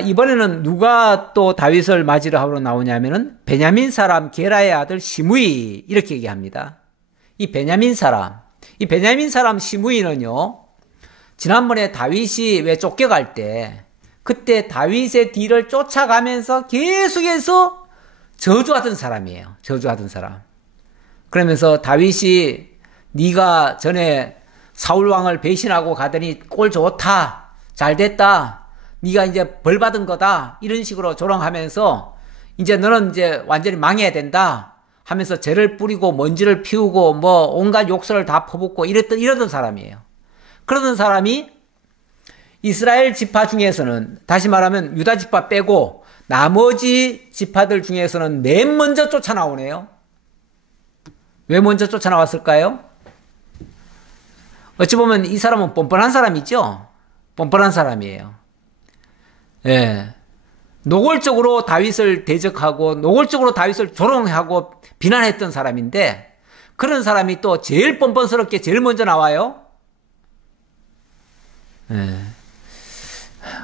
이번에는 누가 또 다윗을 맞으러 하러 나오냐면은 베냐민 사람 게라의 아들 시므이 이렇게 얘기합니다. 이 베냐민 사람 시므이는요. 지난번에 다윗이 왜 쫓겨갈 때 그때 다윗의 뒤를 쫓아가면서 계속해서 저주하던 사람이에요. 저주하던 사람. 그러면서 다윗이 네가 전에 사울 왕을 배신하고 가더니 꼴 좋다. 잘 됐다. 네가 이제 벌 받은 거다. 이런 식으로 조롱하면서 이제 너는 이제 완전히 망해야 된다. 하면서 죄를 뿌리고 먼지를 피우고 뭐 온갖 욕설을 다 퍼붓고 이러던 사람이에요. 그러던 사람이 이스라엘 지파 중에서는 다시 말하면 유다 지파 빼고 나머지 지파들 중에서는 맨 먼저 쫓아나오네요. 왜 먼저 쫓아나왔을까요? 어찌 보면 이 사람은 뻔뻔한 사람이죠. 뻔뻔한 사람이에요. 예. 노골적으로 다윗을 대적하고 노골적으로 다윗을 조롱하고 비난했던 사람인데 그런 사람이 또 제일 뻔뻔스럽게 제일 먼저 나와요.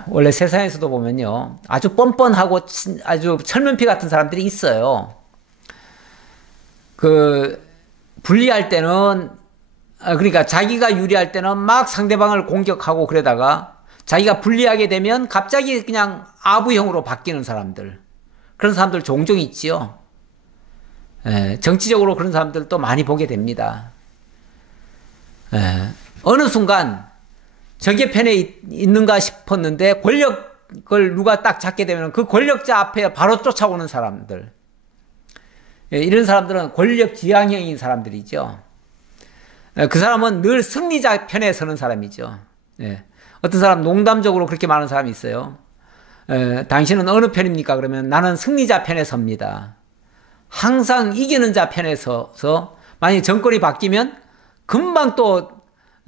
원래 세상에서도 보면요, 아주 뻔뻔하고 아주 철면피 같은 사람들이 있어요. 불리할 때는, 그러니까 자기가 유리할 때는 막 상대방을 공격하고 그러다가 자기가 불리하게 되면 갑자기 그냥 아부형으로 바뀌는 사람들. 그런 사람들 종종 있지요. 정치적으로 그런 사람들도 많이 보게 됩니다. 어느 순간 적의 편에 있는가 싶었는데 권력을 누가 딱 잡게 되면 그 권력자 앞에 바로 쫓아오는 사람들. 이런 사람들은 권력 지향형인 사람들이죠. 그 사람은 늘 승리자 편에 서는 사람이죠. 어떤 사람 농담적으로 그렇게 말하는 사람이 있어요. 당신은 어느 편입니까? 그러면 나는 승리자 편에 섭니다. 항상 이기는 자 편에 서서 만약에 정권이 바뀌면 금방 또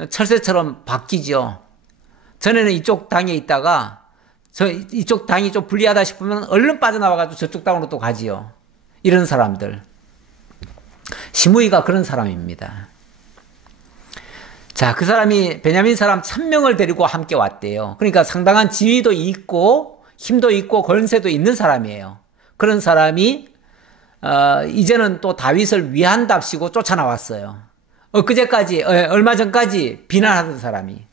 철새처럼 바뀌죠. 전에는 이쪽 당에 있다가 이쪽 당이 좀 불리하다 싶으면 얼른 빠져나와가지고 저쪽 당으로 또 가지요. 이런 사람들. 시므이가 그런 사람입니다. 자, 그 사람이 베냐민 사람 1000명을 데리고 함께 왔대요. 그러니까 상당한 지위도 있고 힘도 있고 권세도 있는 사람이에요. 그런 사람이 이제는 또 다윗을 위한답시고 쫓아나왔어요. 얼마 전까지 비난하던 사람이.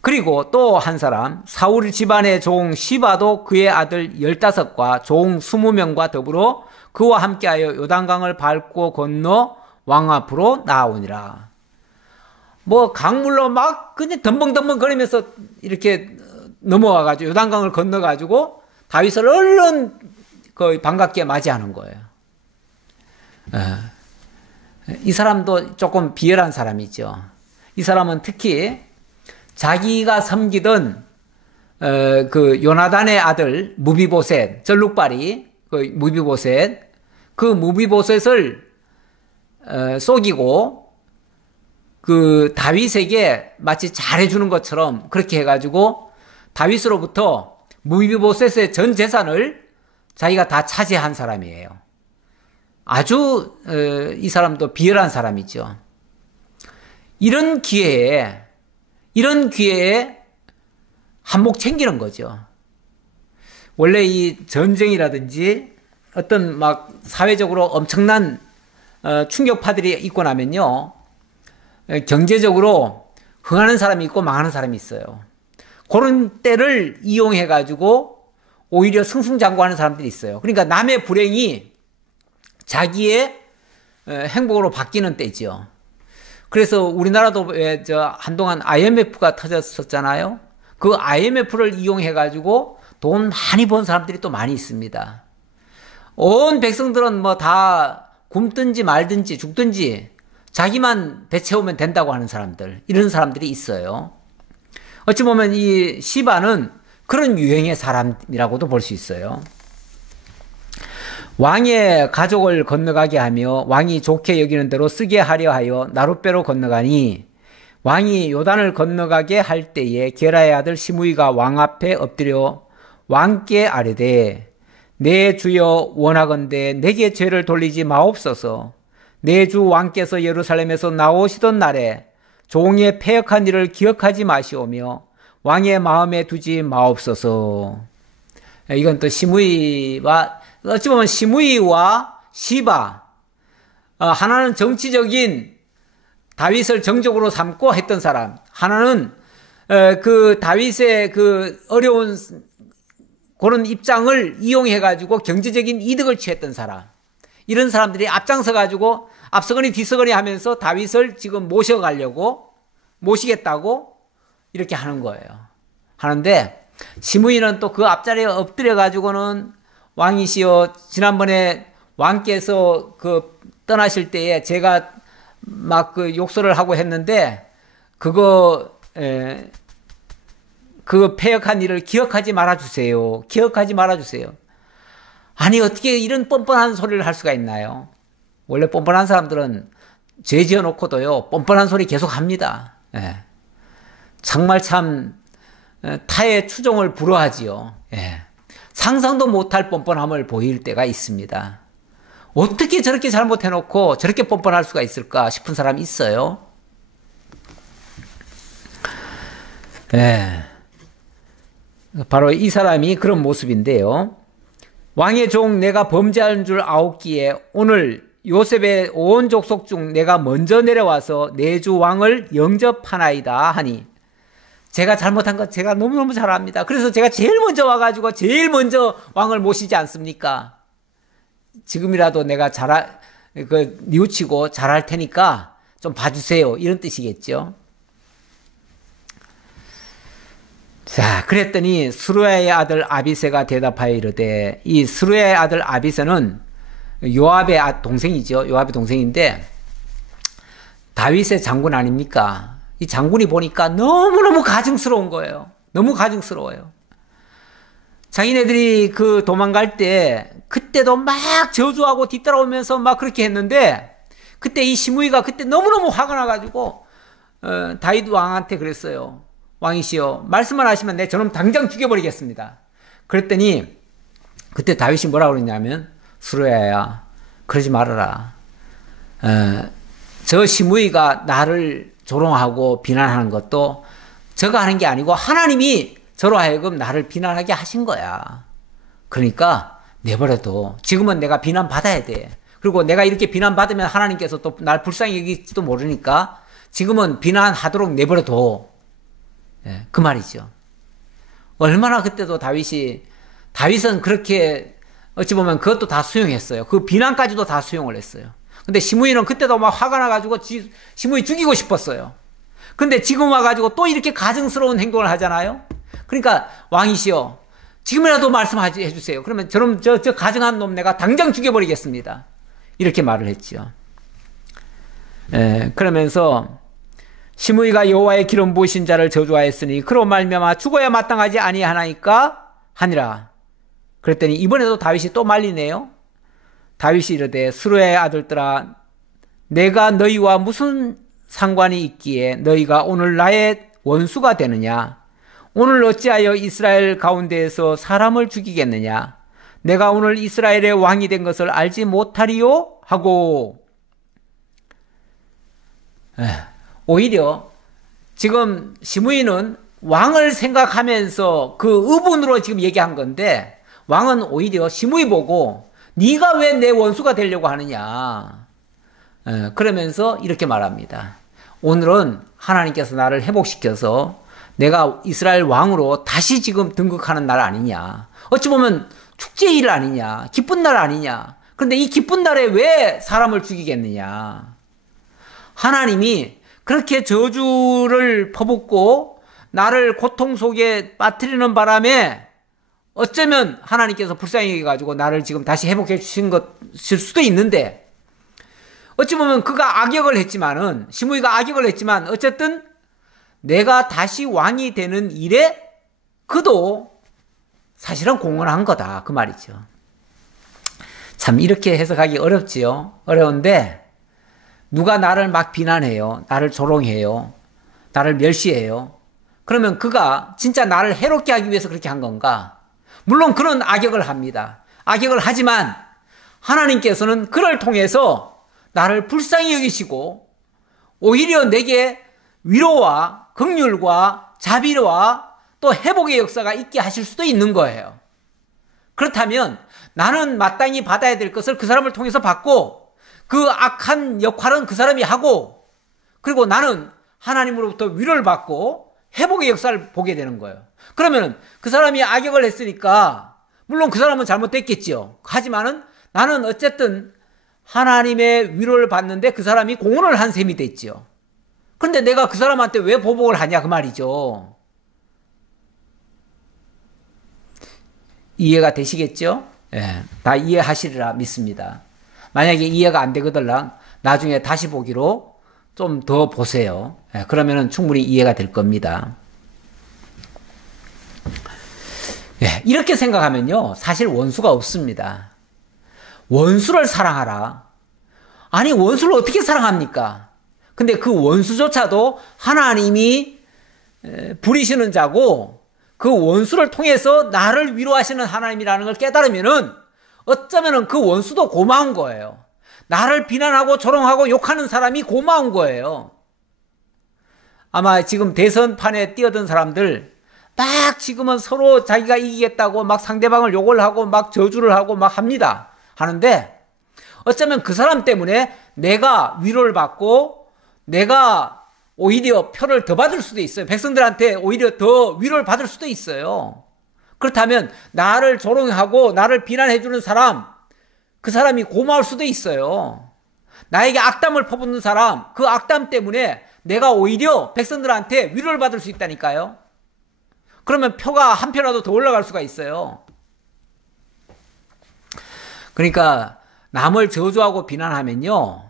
그리고 또 한 사람, 사울 집안의 종 시바도 그의 아들 15과 종 20명과 더불어 그와 함께하여 요단강을 밟고 건너 왕 앞으로 나오니라. 강물로 막 그냥 덤벙덤벙 거리면서 이렇게 넘어와가지고 요단강을 건너가지고 다윗을 얼른 반갑게 맞이하는 거예요. 이 사람도 조금 비열한 사람이죠. 이 사람은 특히 자기가 섬기던 요나단의 아들 무비보셋, 절룩발이 무비보셋을 속이고 다윗에게 마치 잘해주는 것처럼 그렇게 해가지고 다윗으로부터 무비보셋의 전 재산을 자기가 다 차지한 사람이에요. 아주 이 사람도 비열한 사람이죠. 이런 기회에 한몫 챙기는 거죠. 원래 이 전쟁이라든지 어떤 사회적으로 엄청난 충격파들이 있고 나면요, 경제적으로 흥하는 사람이 있고 망하는 사람이 있어요. 그런 때를 이용해 가지고 오히려 승승장구하는 사람들이 있어요. 그러니까 남의 불행이 자기의 행복으로 바뀌는 때죠. 그래서 우리나라도 한동안 IMF가 터졌었잖아요. 그 IMF를 이용해 가지고 돈 많이 번 사람들이 또 많이 있습니다. 온 백성들은 다 굶든지 말든지 죽든지 자기만 배채우면 된다고 하는 사람들, 이런 사람들이 있어요. 어찌 보면 이 시바는 그런 유형의 사람이라고도 볼 수 있어요. 왕의 가족을 건너가게 하며 왕이 좋게 여기는 대로 쓰게 하려 하여 나룻배로 건너가니 왕이 요단을 건너가게 할 때에 게라의 아들 시므이가 왕 앞에 엎드려 왕께 아뢰되 내 주여 원하건대 내게 죄를 돌리지 마옵소서. 내 주 왕께서 예루살렘에서 나오시던 날에 종의 패역한 일을 기억하지 마시오며 왕의 마음에 두지 마옵소서. 이건 또 시므이와, 어찌 보면 시므이와 시바, 하나는 정치적인 다윗을 정적으로 삼고 했던 사람, 하나는 다윗의 어려운 그런 입장을 이용해 가지고 경제적인 이득을 취했던 사람, 이런 사람들이 앞장서 가지고 앞서거니 뒤서거니 하면서 다윗을 지금 모시겠다고 이렇게 하는 거예요. 하는데 시므이는 또 그 앞자리에 엎드려 가지고는 왕이시여, 지난번에 왕께서 떠나실 때에 제가 욕설을 하고 했는데 그거 패역한 일을 기억하지 말아주세요. 기억하지 말아주세요. 아니, 어떻게 이런 뻔뻔한 소리를 할 수가 있나요? 원래 뻔뻔한 사람들은 죄 지어놓고도요, 뻔뻔한 소리 계속 합니다. 정말 참 타의 추종을 불허하지요. 상상도 못할 뻔뻔함을 보일 때가 있습니다. 어떻게 저렇게 잘못해놓고 저렇게 뻔뻔할 수가 있을까 싶은 사람이 있어요. 네. 바로 이 사람이 그런 모습인데요. 왕의 종 내가 범죄한 줄 아옵기에 오늘 요셉의 온 족속 중 내가 먼저 내려와서 내 주 왕을 영접하나이다 하니, 제가 잘못한 것 제가 너무너무 잘 압니다. 그래서 제가 제일 먼저 와가지고 제일 먼저 왕을 모시지 않습니까? 지금이라도 내가 뉘우치고 잘할 테니까 좀 봐주세요, 이런 뜻이겠죠. 자, 그랬더니 스루야의 아들 아비새가 대답하여 이르되, 이 스루야의 아들 아비새는 요압의 동생이죠. 요압의 동생인데 다윗의 장군 아닙니까? 이 장군이 보니까 너무너무 가증스러운 거예요. 너무 가증스러워요. 자기네들이 그 도망갈 때 그때도 막 저주하고 뒤따라오면서 막 그렇게 했는데, 그때 이 시므이가 그때 너무너무 화가 나가지고 다윗 왕한테 그랬어요. 왕이시여, 말씀만 하시면 내 저놈 당장 죽여버리겠습니다. 그랬더니 그때 다윗이 뭐라고 그랬냐면, 스루야야, 그러지 말아라. 저 시므이가 나를 조롱하고 비난하는 것도 저가 하는 게 아니고 하나님이 저로 하여금 나를 비난하게 하신 거야. 그러니까 내버려둬. 지금은 내가 비난받아야 돼. 그리고 내가 이렇게 비난받으면 하나님께서 또 날 불쌍히 여길지도 모르니까 지금은 비난하도록 내버려둬. 예, 그 말이죠. 얼마나 그때도 다윗은 그렇게 어찌 보면 그것도 다 수용했어요. 그 비난까지도 다 수용을 했어요. 근데 시므이는 그때도 막 화가 나가지고 시므이 죽이고 싶었어요. 근데 지금 와가지고 또 이렇게 가증스러운 행동을 하잖아요. 그러니까 왕이시여, 지금이라도 말씀해 주세요. 그러면 저 가증한 놈 내가 당장 죽여버리겠습니다. 이렇게 말을 했죠. 그러면서 시므이가 여호와의 기름 부으신 자를 저주하였으니 그로 말미암아 죽어야 마땅하지 아니하나이까 하니라. 그랬더니 이번에도 다윗이 또 말리네요. 다윗이 이르되, 스루야의 아들들아, 내가 너희와 무슨 상관이 있기에 너희가 오늘 나의 원수가 되느냐? 오늘 어찌하여 이스라엘 가운데에서 사람을 죽이겠느냐? 내가 오늘 이스라엘의 왕이 된 것을 알지 못하리요? 하고, 오히려 지금 시므이는 왕을 생각하면서 그 의분으로 지금 얘기한 건데, 왕은 오히려 시므이 보고 네가 왜 내 원수가 되려고 하느냐, 그러면서 이렇게 말합니다. 오늘은 하나님께서 나를 회복시켜서 내가 이스라엘 왕으로 다시 지금 등극하는 날 아니냐, 어찌 보면 축제일 아니냐, 기쁜 날 아니냐. 그런데 이 기쁜 날에 왜 사람을 죽이겠느냐. 하나님이 그렇게 저주를 퍼붓고 나를 고통 속에 빠뜨리는 바람에 어쩌면 하나님께서 불쌍히 여겨가지고 나를 지금 다시 회복해 주신 것일 수도 있는데, 어찌 보면 그가 악역을 했지만은, 시므이가 악역을 했지만 어쨌든 내가 다시 왕이 되는 일에 그도 사실은 공헌한 거다, 그 말이죠. 참 이렇게 해석하기 어렵지요. 어려운데 누가 나를 막 비난해요, 나를 조롱해요, 나를 멸시해요. 그러면 그가 진짜 나를 해롭게 하기 위해서 그렇게 한 건가? 물론 그런 악역을 합니다. 악역을 하지만 하나님께서는 그를 통해서 나를 불쌍히 여기시고 오히려 내게 위로와 긍휼과 자비와 또 회복의 역사가 있게 하실 수도 있는 거예요. 그렇다면 나는 마땅히 받아야 될 것을 그 사람을 통해서 받고, 그 악한 역할은 그 사람이 하고, 그리고 나는 하나님으로부터 위로를 받고 회복의 역사를 보게 되는 거예요. 그러면 그 사람이 악역을 했으니까 물론 그 사람은 잘못됐겠죠. 하지만은 나는 어쨌든 하나님의 위로를 받는데 그 사람이 공헌을 한 셈이 됐죠. 그런데 내가 그 사람한테 왜 보복을 하냐, 그 말이죠. 이해가 되시겠죠? 예, 다 이해하시리라 믿습니다. 만약에 이해가 안 되거들랑 나중에 다시 보기로 좀 더 보세요. 예, 그러면은 충분히 이해가 될 겁니다. 예, 이렇게 생각하면요, 사실 원수가 없습니다. 원수를 사랑하라. 아니, 원수를 어떻게 사랑합니까? 근데 그 원수조차도 하나님이 부리시는 자고, 그 원수를 통해서 나를 위로하시는 하나님이라는 걸 깨달으면은 어쩌면은 그 원수도 고마운 거예요. 나를 비난하고 조롱하고 욕하는 사람이 고마운 거예요. 아마 지금 대선판에 뛰어든 사람들 막 지금은 서로 자기가 이기겠다고 막 상대방을 욕을 하고 막 저주를 하고 막 합니다. 하는데 어쩌면 그 사람 때문에 내가 위로를 받고 내가 오히려 표를 더 받을 수도 있어요. 백성들한테 오히려 더 위로를 받을 수도 있어요. 그렇다면 나를 조롱하고 나를 비난해주는 사람, 그 사람이 고마울 수도 있어요. 나에게 악담을 퍼붓는 사람, 그 악담 때문에 내가 오히려 백성들한테 위로를 받을 수 있다니까요. 그러면 표가 한 표라도 더 올라갈 수가 있어요. 그러니까 남을 저주하고 비난하면요,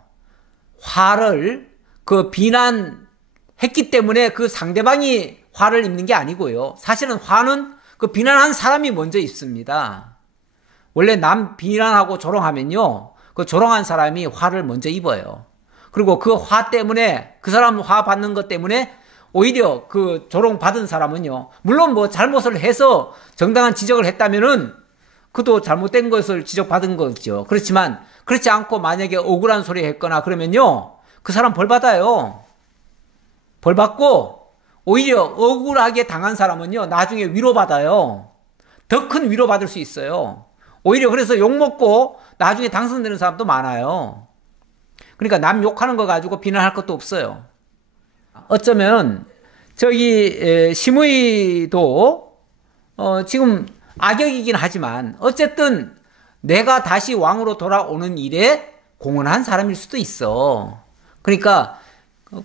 화를 그 비난했기 때문에 그 상대방이 화를 입는 게 아니고요. 사실은 화는 그 비난한 사람이 먼저 입습니다. 원래 남 비난하고 조롱하면요, 그 조롱한 사람이 화를 먼저 입어요. 그리고 그 화 때문에, 그 사람 화 받는 것 때문에 오히려 그 조롱 받은 사람은요, 물론 뭐 잘못을 해서 정당한 지적을 했다면은 그도 잘못된 것을 지적받은 거죠. 그렇지만 그렇지 않고 만약에 억울한 소리 했거나 그러면요, 그 사람 벌 받아요. 벌 받고 오히려 억울하게 당한 사람은요, 나중에 위로받아요. 더 큰 위로받을 수 있어요. 오히려 그래서 욕먹고 나중에 당선되는 사람도 많아요. 그러니까 남 욕하는 거 가지고 비난할 것도 없어요. 어쩌면 저기 시므이도 지금 악역이긴 하지만 어쨌든 내가 다시 왕으로 돌아오는 일에 공헌한 사람일 수도 있어. 그러니까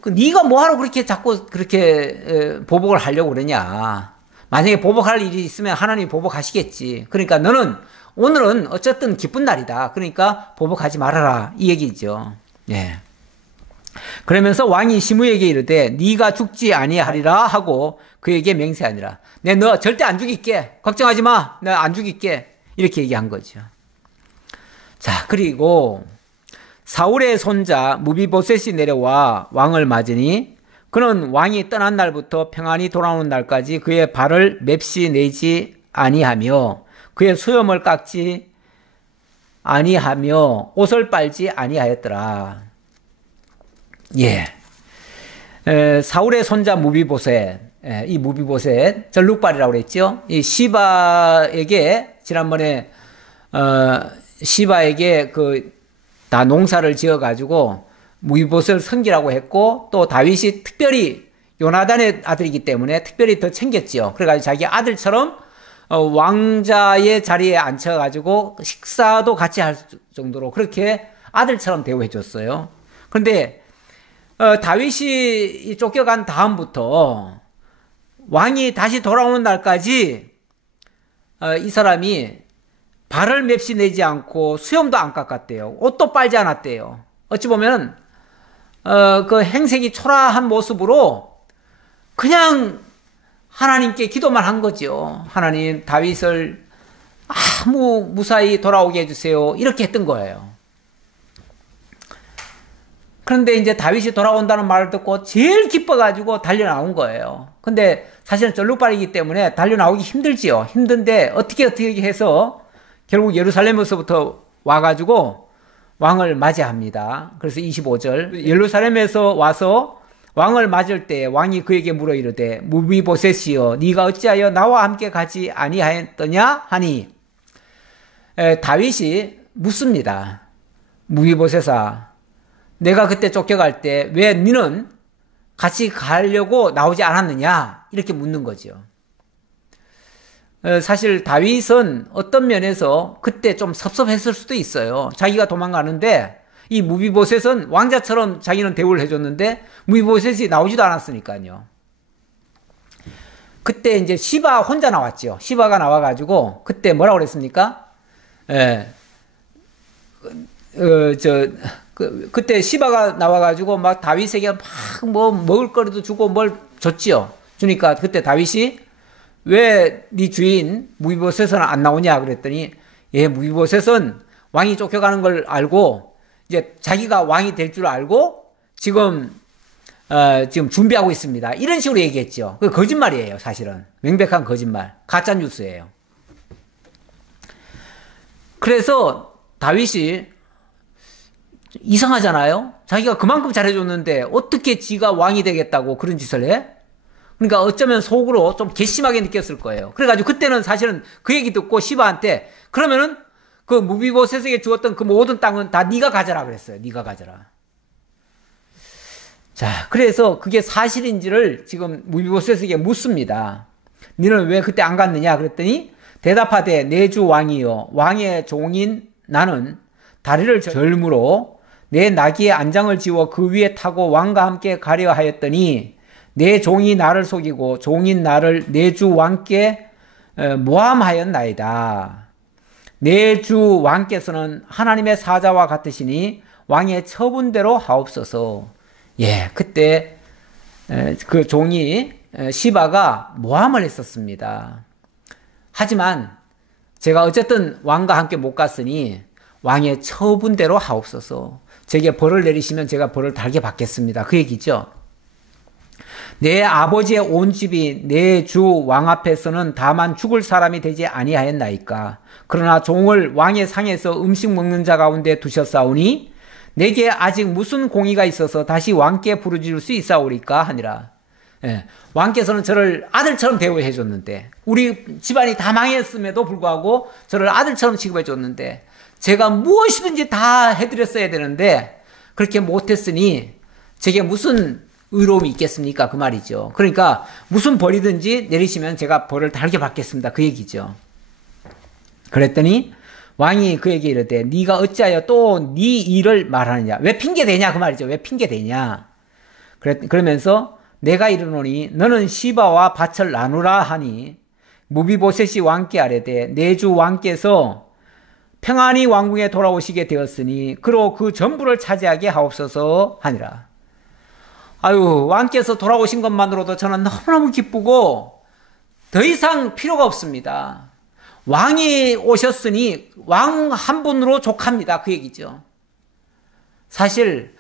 네가 뭐하러 그렇게 자꾸 그렇게 보복을 하려고 그러냐. 만약에 보복할 일이 있으면 하나님이 보복하시겠지. 그러니까 너는 오늘은 어쨌든 기쁜 날이다. 그러니까 보복하지 말아라, 이 얘기죠. 예. 그러면서 왕이 시므에게 이르되 네가 죽지 아니하리라 하고 그에게 맹세하니라. 내 너 절대 안 죽일게. 걱정하지 마. 나 안 죽일게. 이렇게 얘기한 거죠. 자, 그리고 사울의 손자 무비보셋이 내려와 왕을 맞으니 그는 왕이 떠난 날부터 평안히 돌아오는 날까지 그의 발을 맵시 내지 아니하며 그의 수염을 깎지 아니하며 옷을 빨지 아니하였더라. 예. 사울의 손자 무비보셋, 이 무비보셋, 전룩발이라고 그랬죠. 이 시바에게, 지난번에, 시바에게 다 농사를 지어가지고 무비보셋을 섬기라고 했고, 또 다윗이 특별히 요나단의 아들이기 때문에 특별히 더 챙겼죠. 그래가지고 자기 아들처럼 왕자의 자리에 앉혀가지고 식사도 같이 할 정도로 그렇게 아들처럼 대우해 줬어요. 그런데 다윗이 쫓겨간 다음부터 왕이 다시 돌아오는 날까지 이 사람이 발을 맵시 내지 않고 수염도 안 깎았대요. 옷도 빨지 않았대요. 어찌 보면 그 행색이 초라한 모습으로 그냥 하나님께 기도만 한 거죠. 하나님, 다윗을 아무 무사히 돌아오게 해주세요. 이렇게 했던 거예요. 그런데 이제 다윗이 돌아온다는 말을 듣고 제일 기뻐가지고 달려나온 거예요. 근데 사실은 전룩발이기 때문에 달려나오기 힘들지요. 힘든데 어떻게 해서 결국 예루살렘에서부터 와가지고 왕을 맞이합니다. 그래서 25절, 예루살렘에서 와서 왕을 맞을 때 왕이 그에게 물어 이르되 무비보셋이여 네가 어찌하여 나와 함께 가지 아니하였더냐 하니 다윗이 묻습니다. 무비보셋아, 내가 그때 쫓겨갈 때 왜 너는 같이 가려고 나오지 않았느냐, 이렇게 묻는 거죠. 사실 다윗은 어떤 면에서 그때 좀 섭섭했을 수도 있어요. 자기가 도망가는데 이 무비보셋은 왕자처럼 자기는 대우를 해줬는데 무비보셋이 나오지도 않았으니까요. 그때 이제 시바 혼자 나왔죠. 시바가 나와가지고 그때 뭐라고 그랬습니까? 그때 시바가 나와가지고 막 다윗에게 막 뭐 먹을 거리도 주고 뭘 줬지요. 주니까 그때 다윗이 왜 네 주인 무비보셋은 안 나오냐 그랬더니, 예, 무비보셋은 왕이 쫓겨가는 걸 알고 이제 자기가 왕이 될 줄 알고 지금 지금 준비하고 있습니다. 이런 식으로 얘기했죠. 그 거짓말이에요, 사실은. 명백한 거짓말. 가짜 뉴스예요. 그래서 다윗이 이상하잖아요. 자기가 그만큼 잘해줬는데 어떻게 지가 왕이 되겠다고 그런 짓을 해? 그러니까 어쩌면 속으로 좀 괘씸하게 느꼈을 거예요. 그래가지고 그때는 사실은 그 얘기 듣고 시바한테 그러면은 그 무비보셋에게 주었던 그 모든 땅은 다 네가 가져라 그랬어요. 네가 가져라. 자, 그래서 그게 사실인지를 지금 무비보셋에게 묻습니다. 너는 왜 그때 안 갔느냐 그랬더니 대답하되 내 주 왕이여 왕의 종인 나는 다리를 절므로 내 나귀의 안장을 지워 그 위에 타고 왕과 함께 가려 하였더니 내 종이 나를 속이고 종인 나를 내 주 왕께 모함하였나이다. 내 주 왕께서는 하나님의 사자와 같으시니 왕의 처분대로 하옵소서. 예, 그때 그 종이 시바가 모함을 했었습니다. 하지만 제가 어쨌든 왕과 함께 못 갔으니 왕의 처분대로 하옵소서. 제게 벌을 내리시면 제가 벌을 달게 받겠습니다. 그 얘기죠. 내 아버지의 온 집이 내 주 왕 앞에서는 다만 죽을 사람이 되지 아니하였나이까. 그러나 종을 왕의 상에서 음식 먹는 자 가운데 두셨사오니 내게 아직 무슨 공의가 있어서 다시 왕께 부르짖을 수 있사오리까 하니라. 예, 왕께서는 저를 아들처럼 대우해 줬는데 우리 집안이 다 망했음에도 불구하고 저를 아들처럼 취급해 줬는데 제가 무엇이든지 다 해드렸어야 되는데 그렇게 못했으니 제게 무슨 의로움이 있겠습니까? 그 말이죠. 그러니까 무슨 벌이든지 내리시면 제가 벌을 달게 받겠습니다. 그 얘기죠. 그랬더니 왕이 그에게 이르되 네가 어찌하여 또 네 일을 말하느냐. 왜 핑계대냐 그 말이죠. 왜 핑계대냐. 그러면서 내가 이르노니 너는 시바와 밭을 나누라 하니 무비보셋이 왕께 아뢰되 내 주 왕께서 평안히 왕궁에 돌아오시게 되었으니 그로 그 전부를 차지하게 하옵소서 하니라. 아유, 왕께서 돌아오신 것만으로도 저는 너무너무 기쁘고 더 이상 필요가 없습니다. 왕이 오셨으니 왕 한 분으로 족합니다. 그 얘기죠. 사실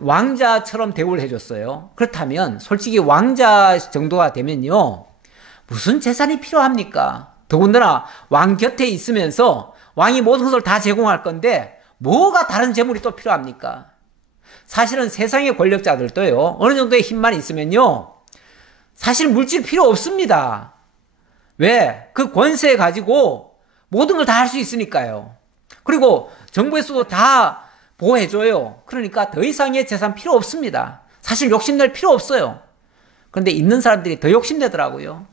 왕자처럼 대우를 해줬어요. 그렇다면 솔직히 왕자 정도가 되면요 무슨 재산이 필요합니까? 더군다나 왕 곁에 있으면서 왕이 모든 것을 다 제공할 건데 뭐가 다른 재물이 또 필요합니까? 사실은 세상의 권력자들도요 어느 정도의 힘만 있으면요 사실 물질 필요 없습니다. 왜? 그 권세 가지고 모든 걸 다 할 수 있으니까요. 그리고 정부에서도 다 보호해줘요. 그러니까 더 이상의 재산 필요 없습니다. 사실 욕심낼 필요 없어요. 그런데 있는 사람들이 더 욕심내더라고요.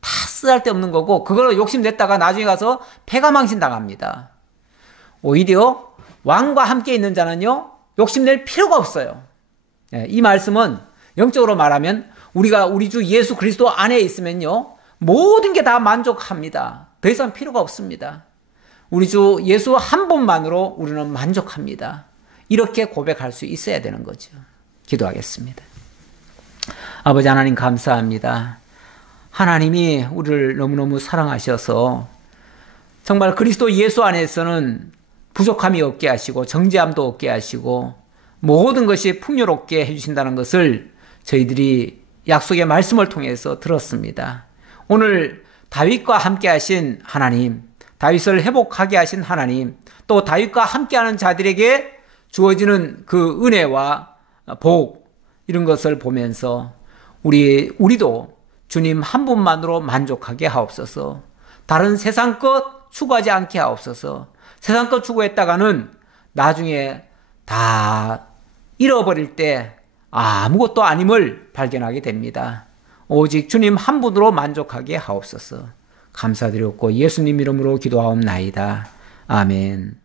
다 쓸데없는 거고 그걸로 욕심냈다가 나중에 가서 패가망신 당합니다. 오히려 왕과 함께 있는 자는요 욕심낼 필요가 없어요. 이 말씀은 영적으로 말하면 우리가 우리 주 예수 그리스도 안에 있으면요 모든 게 다 만족합니다. 더 이상 필요가 없습니다. 우리 주 예수 한 분만으로 우리는 만족합니다. 이렇게 고백할 수 있어야 되는 거죠. 기도하겠습니다. 아버지 하나님 감사합니다. 하나님이 우리를 너무너무 사랑하셔서 정말 그리스도 예수 안에서는 부족함이 없게 하시고 정죄함도 없게 하시고 모든 것이 풍요롭게 해주신다는 것을 저희들이 약속의 말씀을 통해서 들었습니다. 오늘 다윗과 함께 하신 하나님, 다윗을 회복하게 하신 하나님, 또 다윗과 함께하는 자들에게 주어지는 그 은혜와 복 이런 것을 보면서 우리도 주님 한 분만으로 만족하게 하옵소서. 다른 세상 것 추구하지 않게 하옵소서. 세상 것 추구했다가는 나중에 다 잃어버릴 때 아무것도 아님을 발견하게 됩니다. 오직 주님 한 분으로 만족하게 하옵소서. 감사드렸고 예수님 이름으로 기도하옵나이다. 아멘.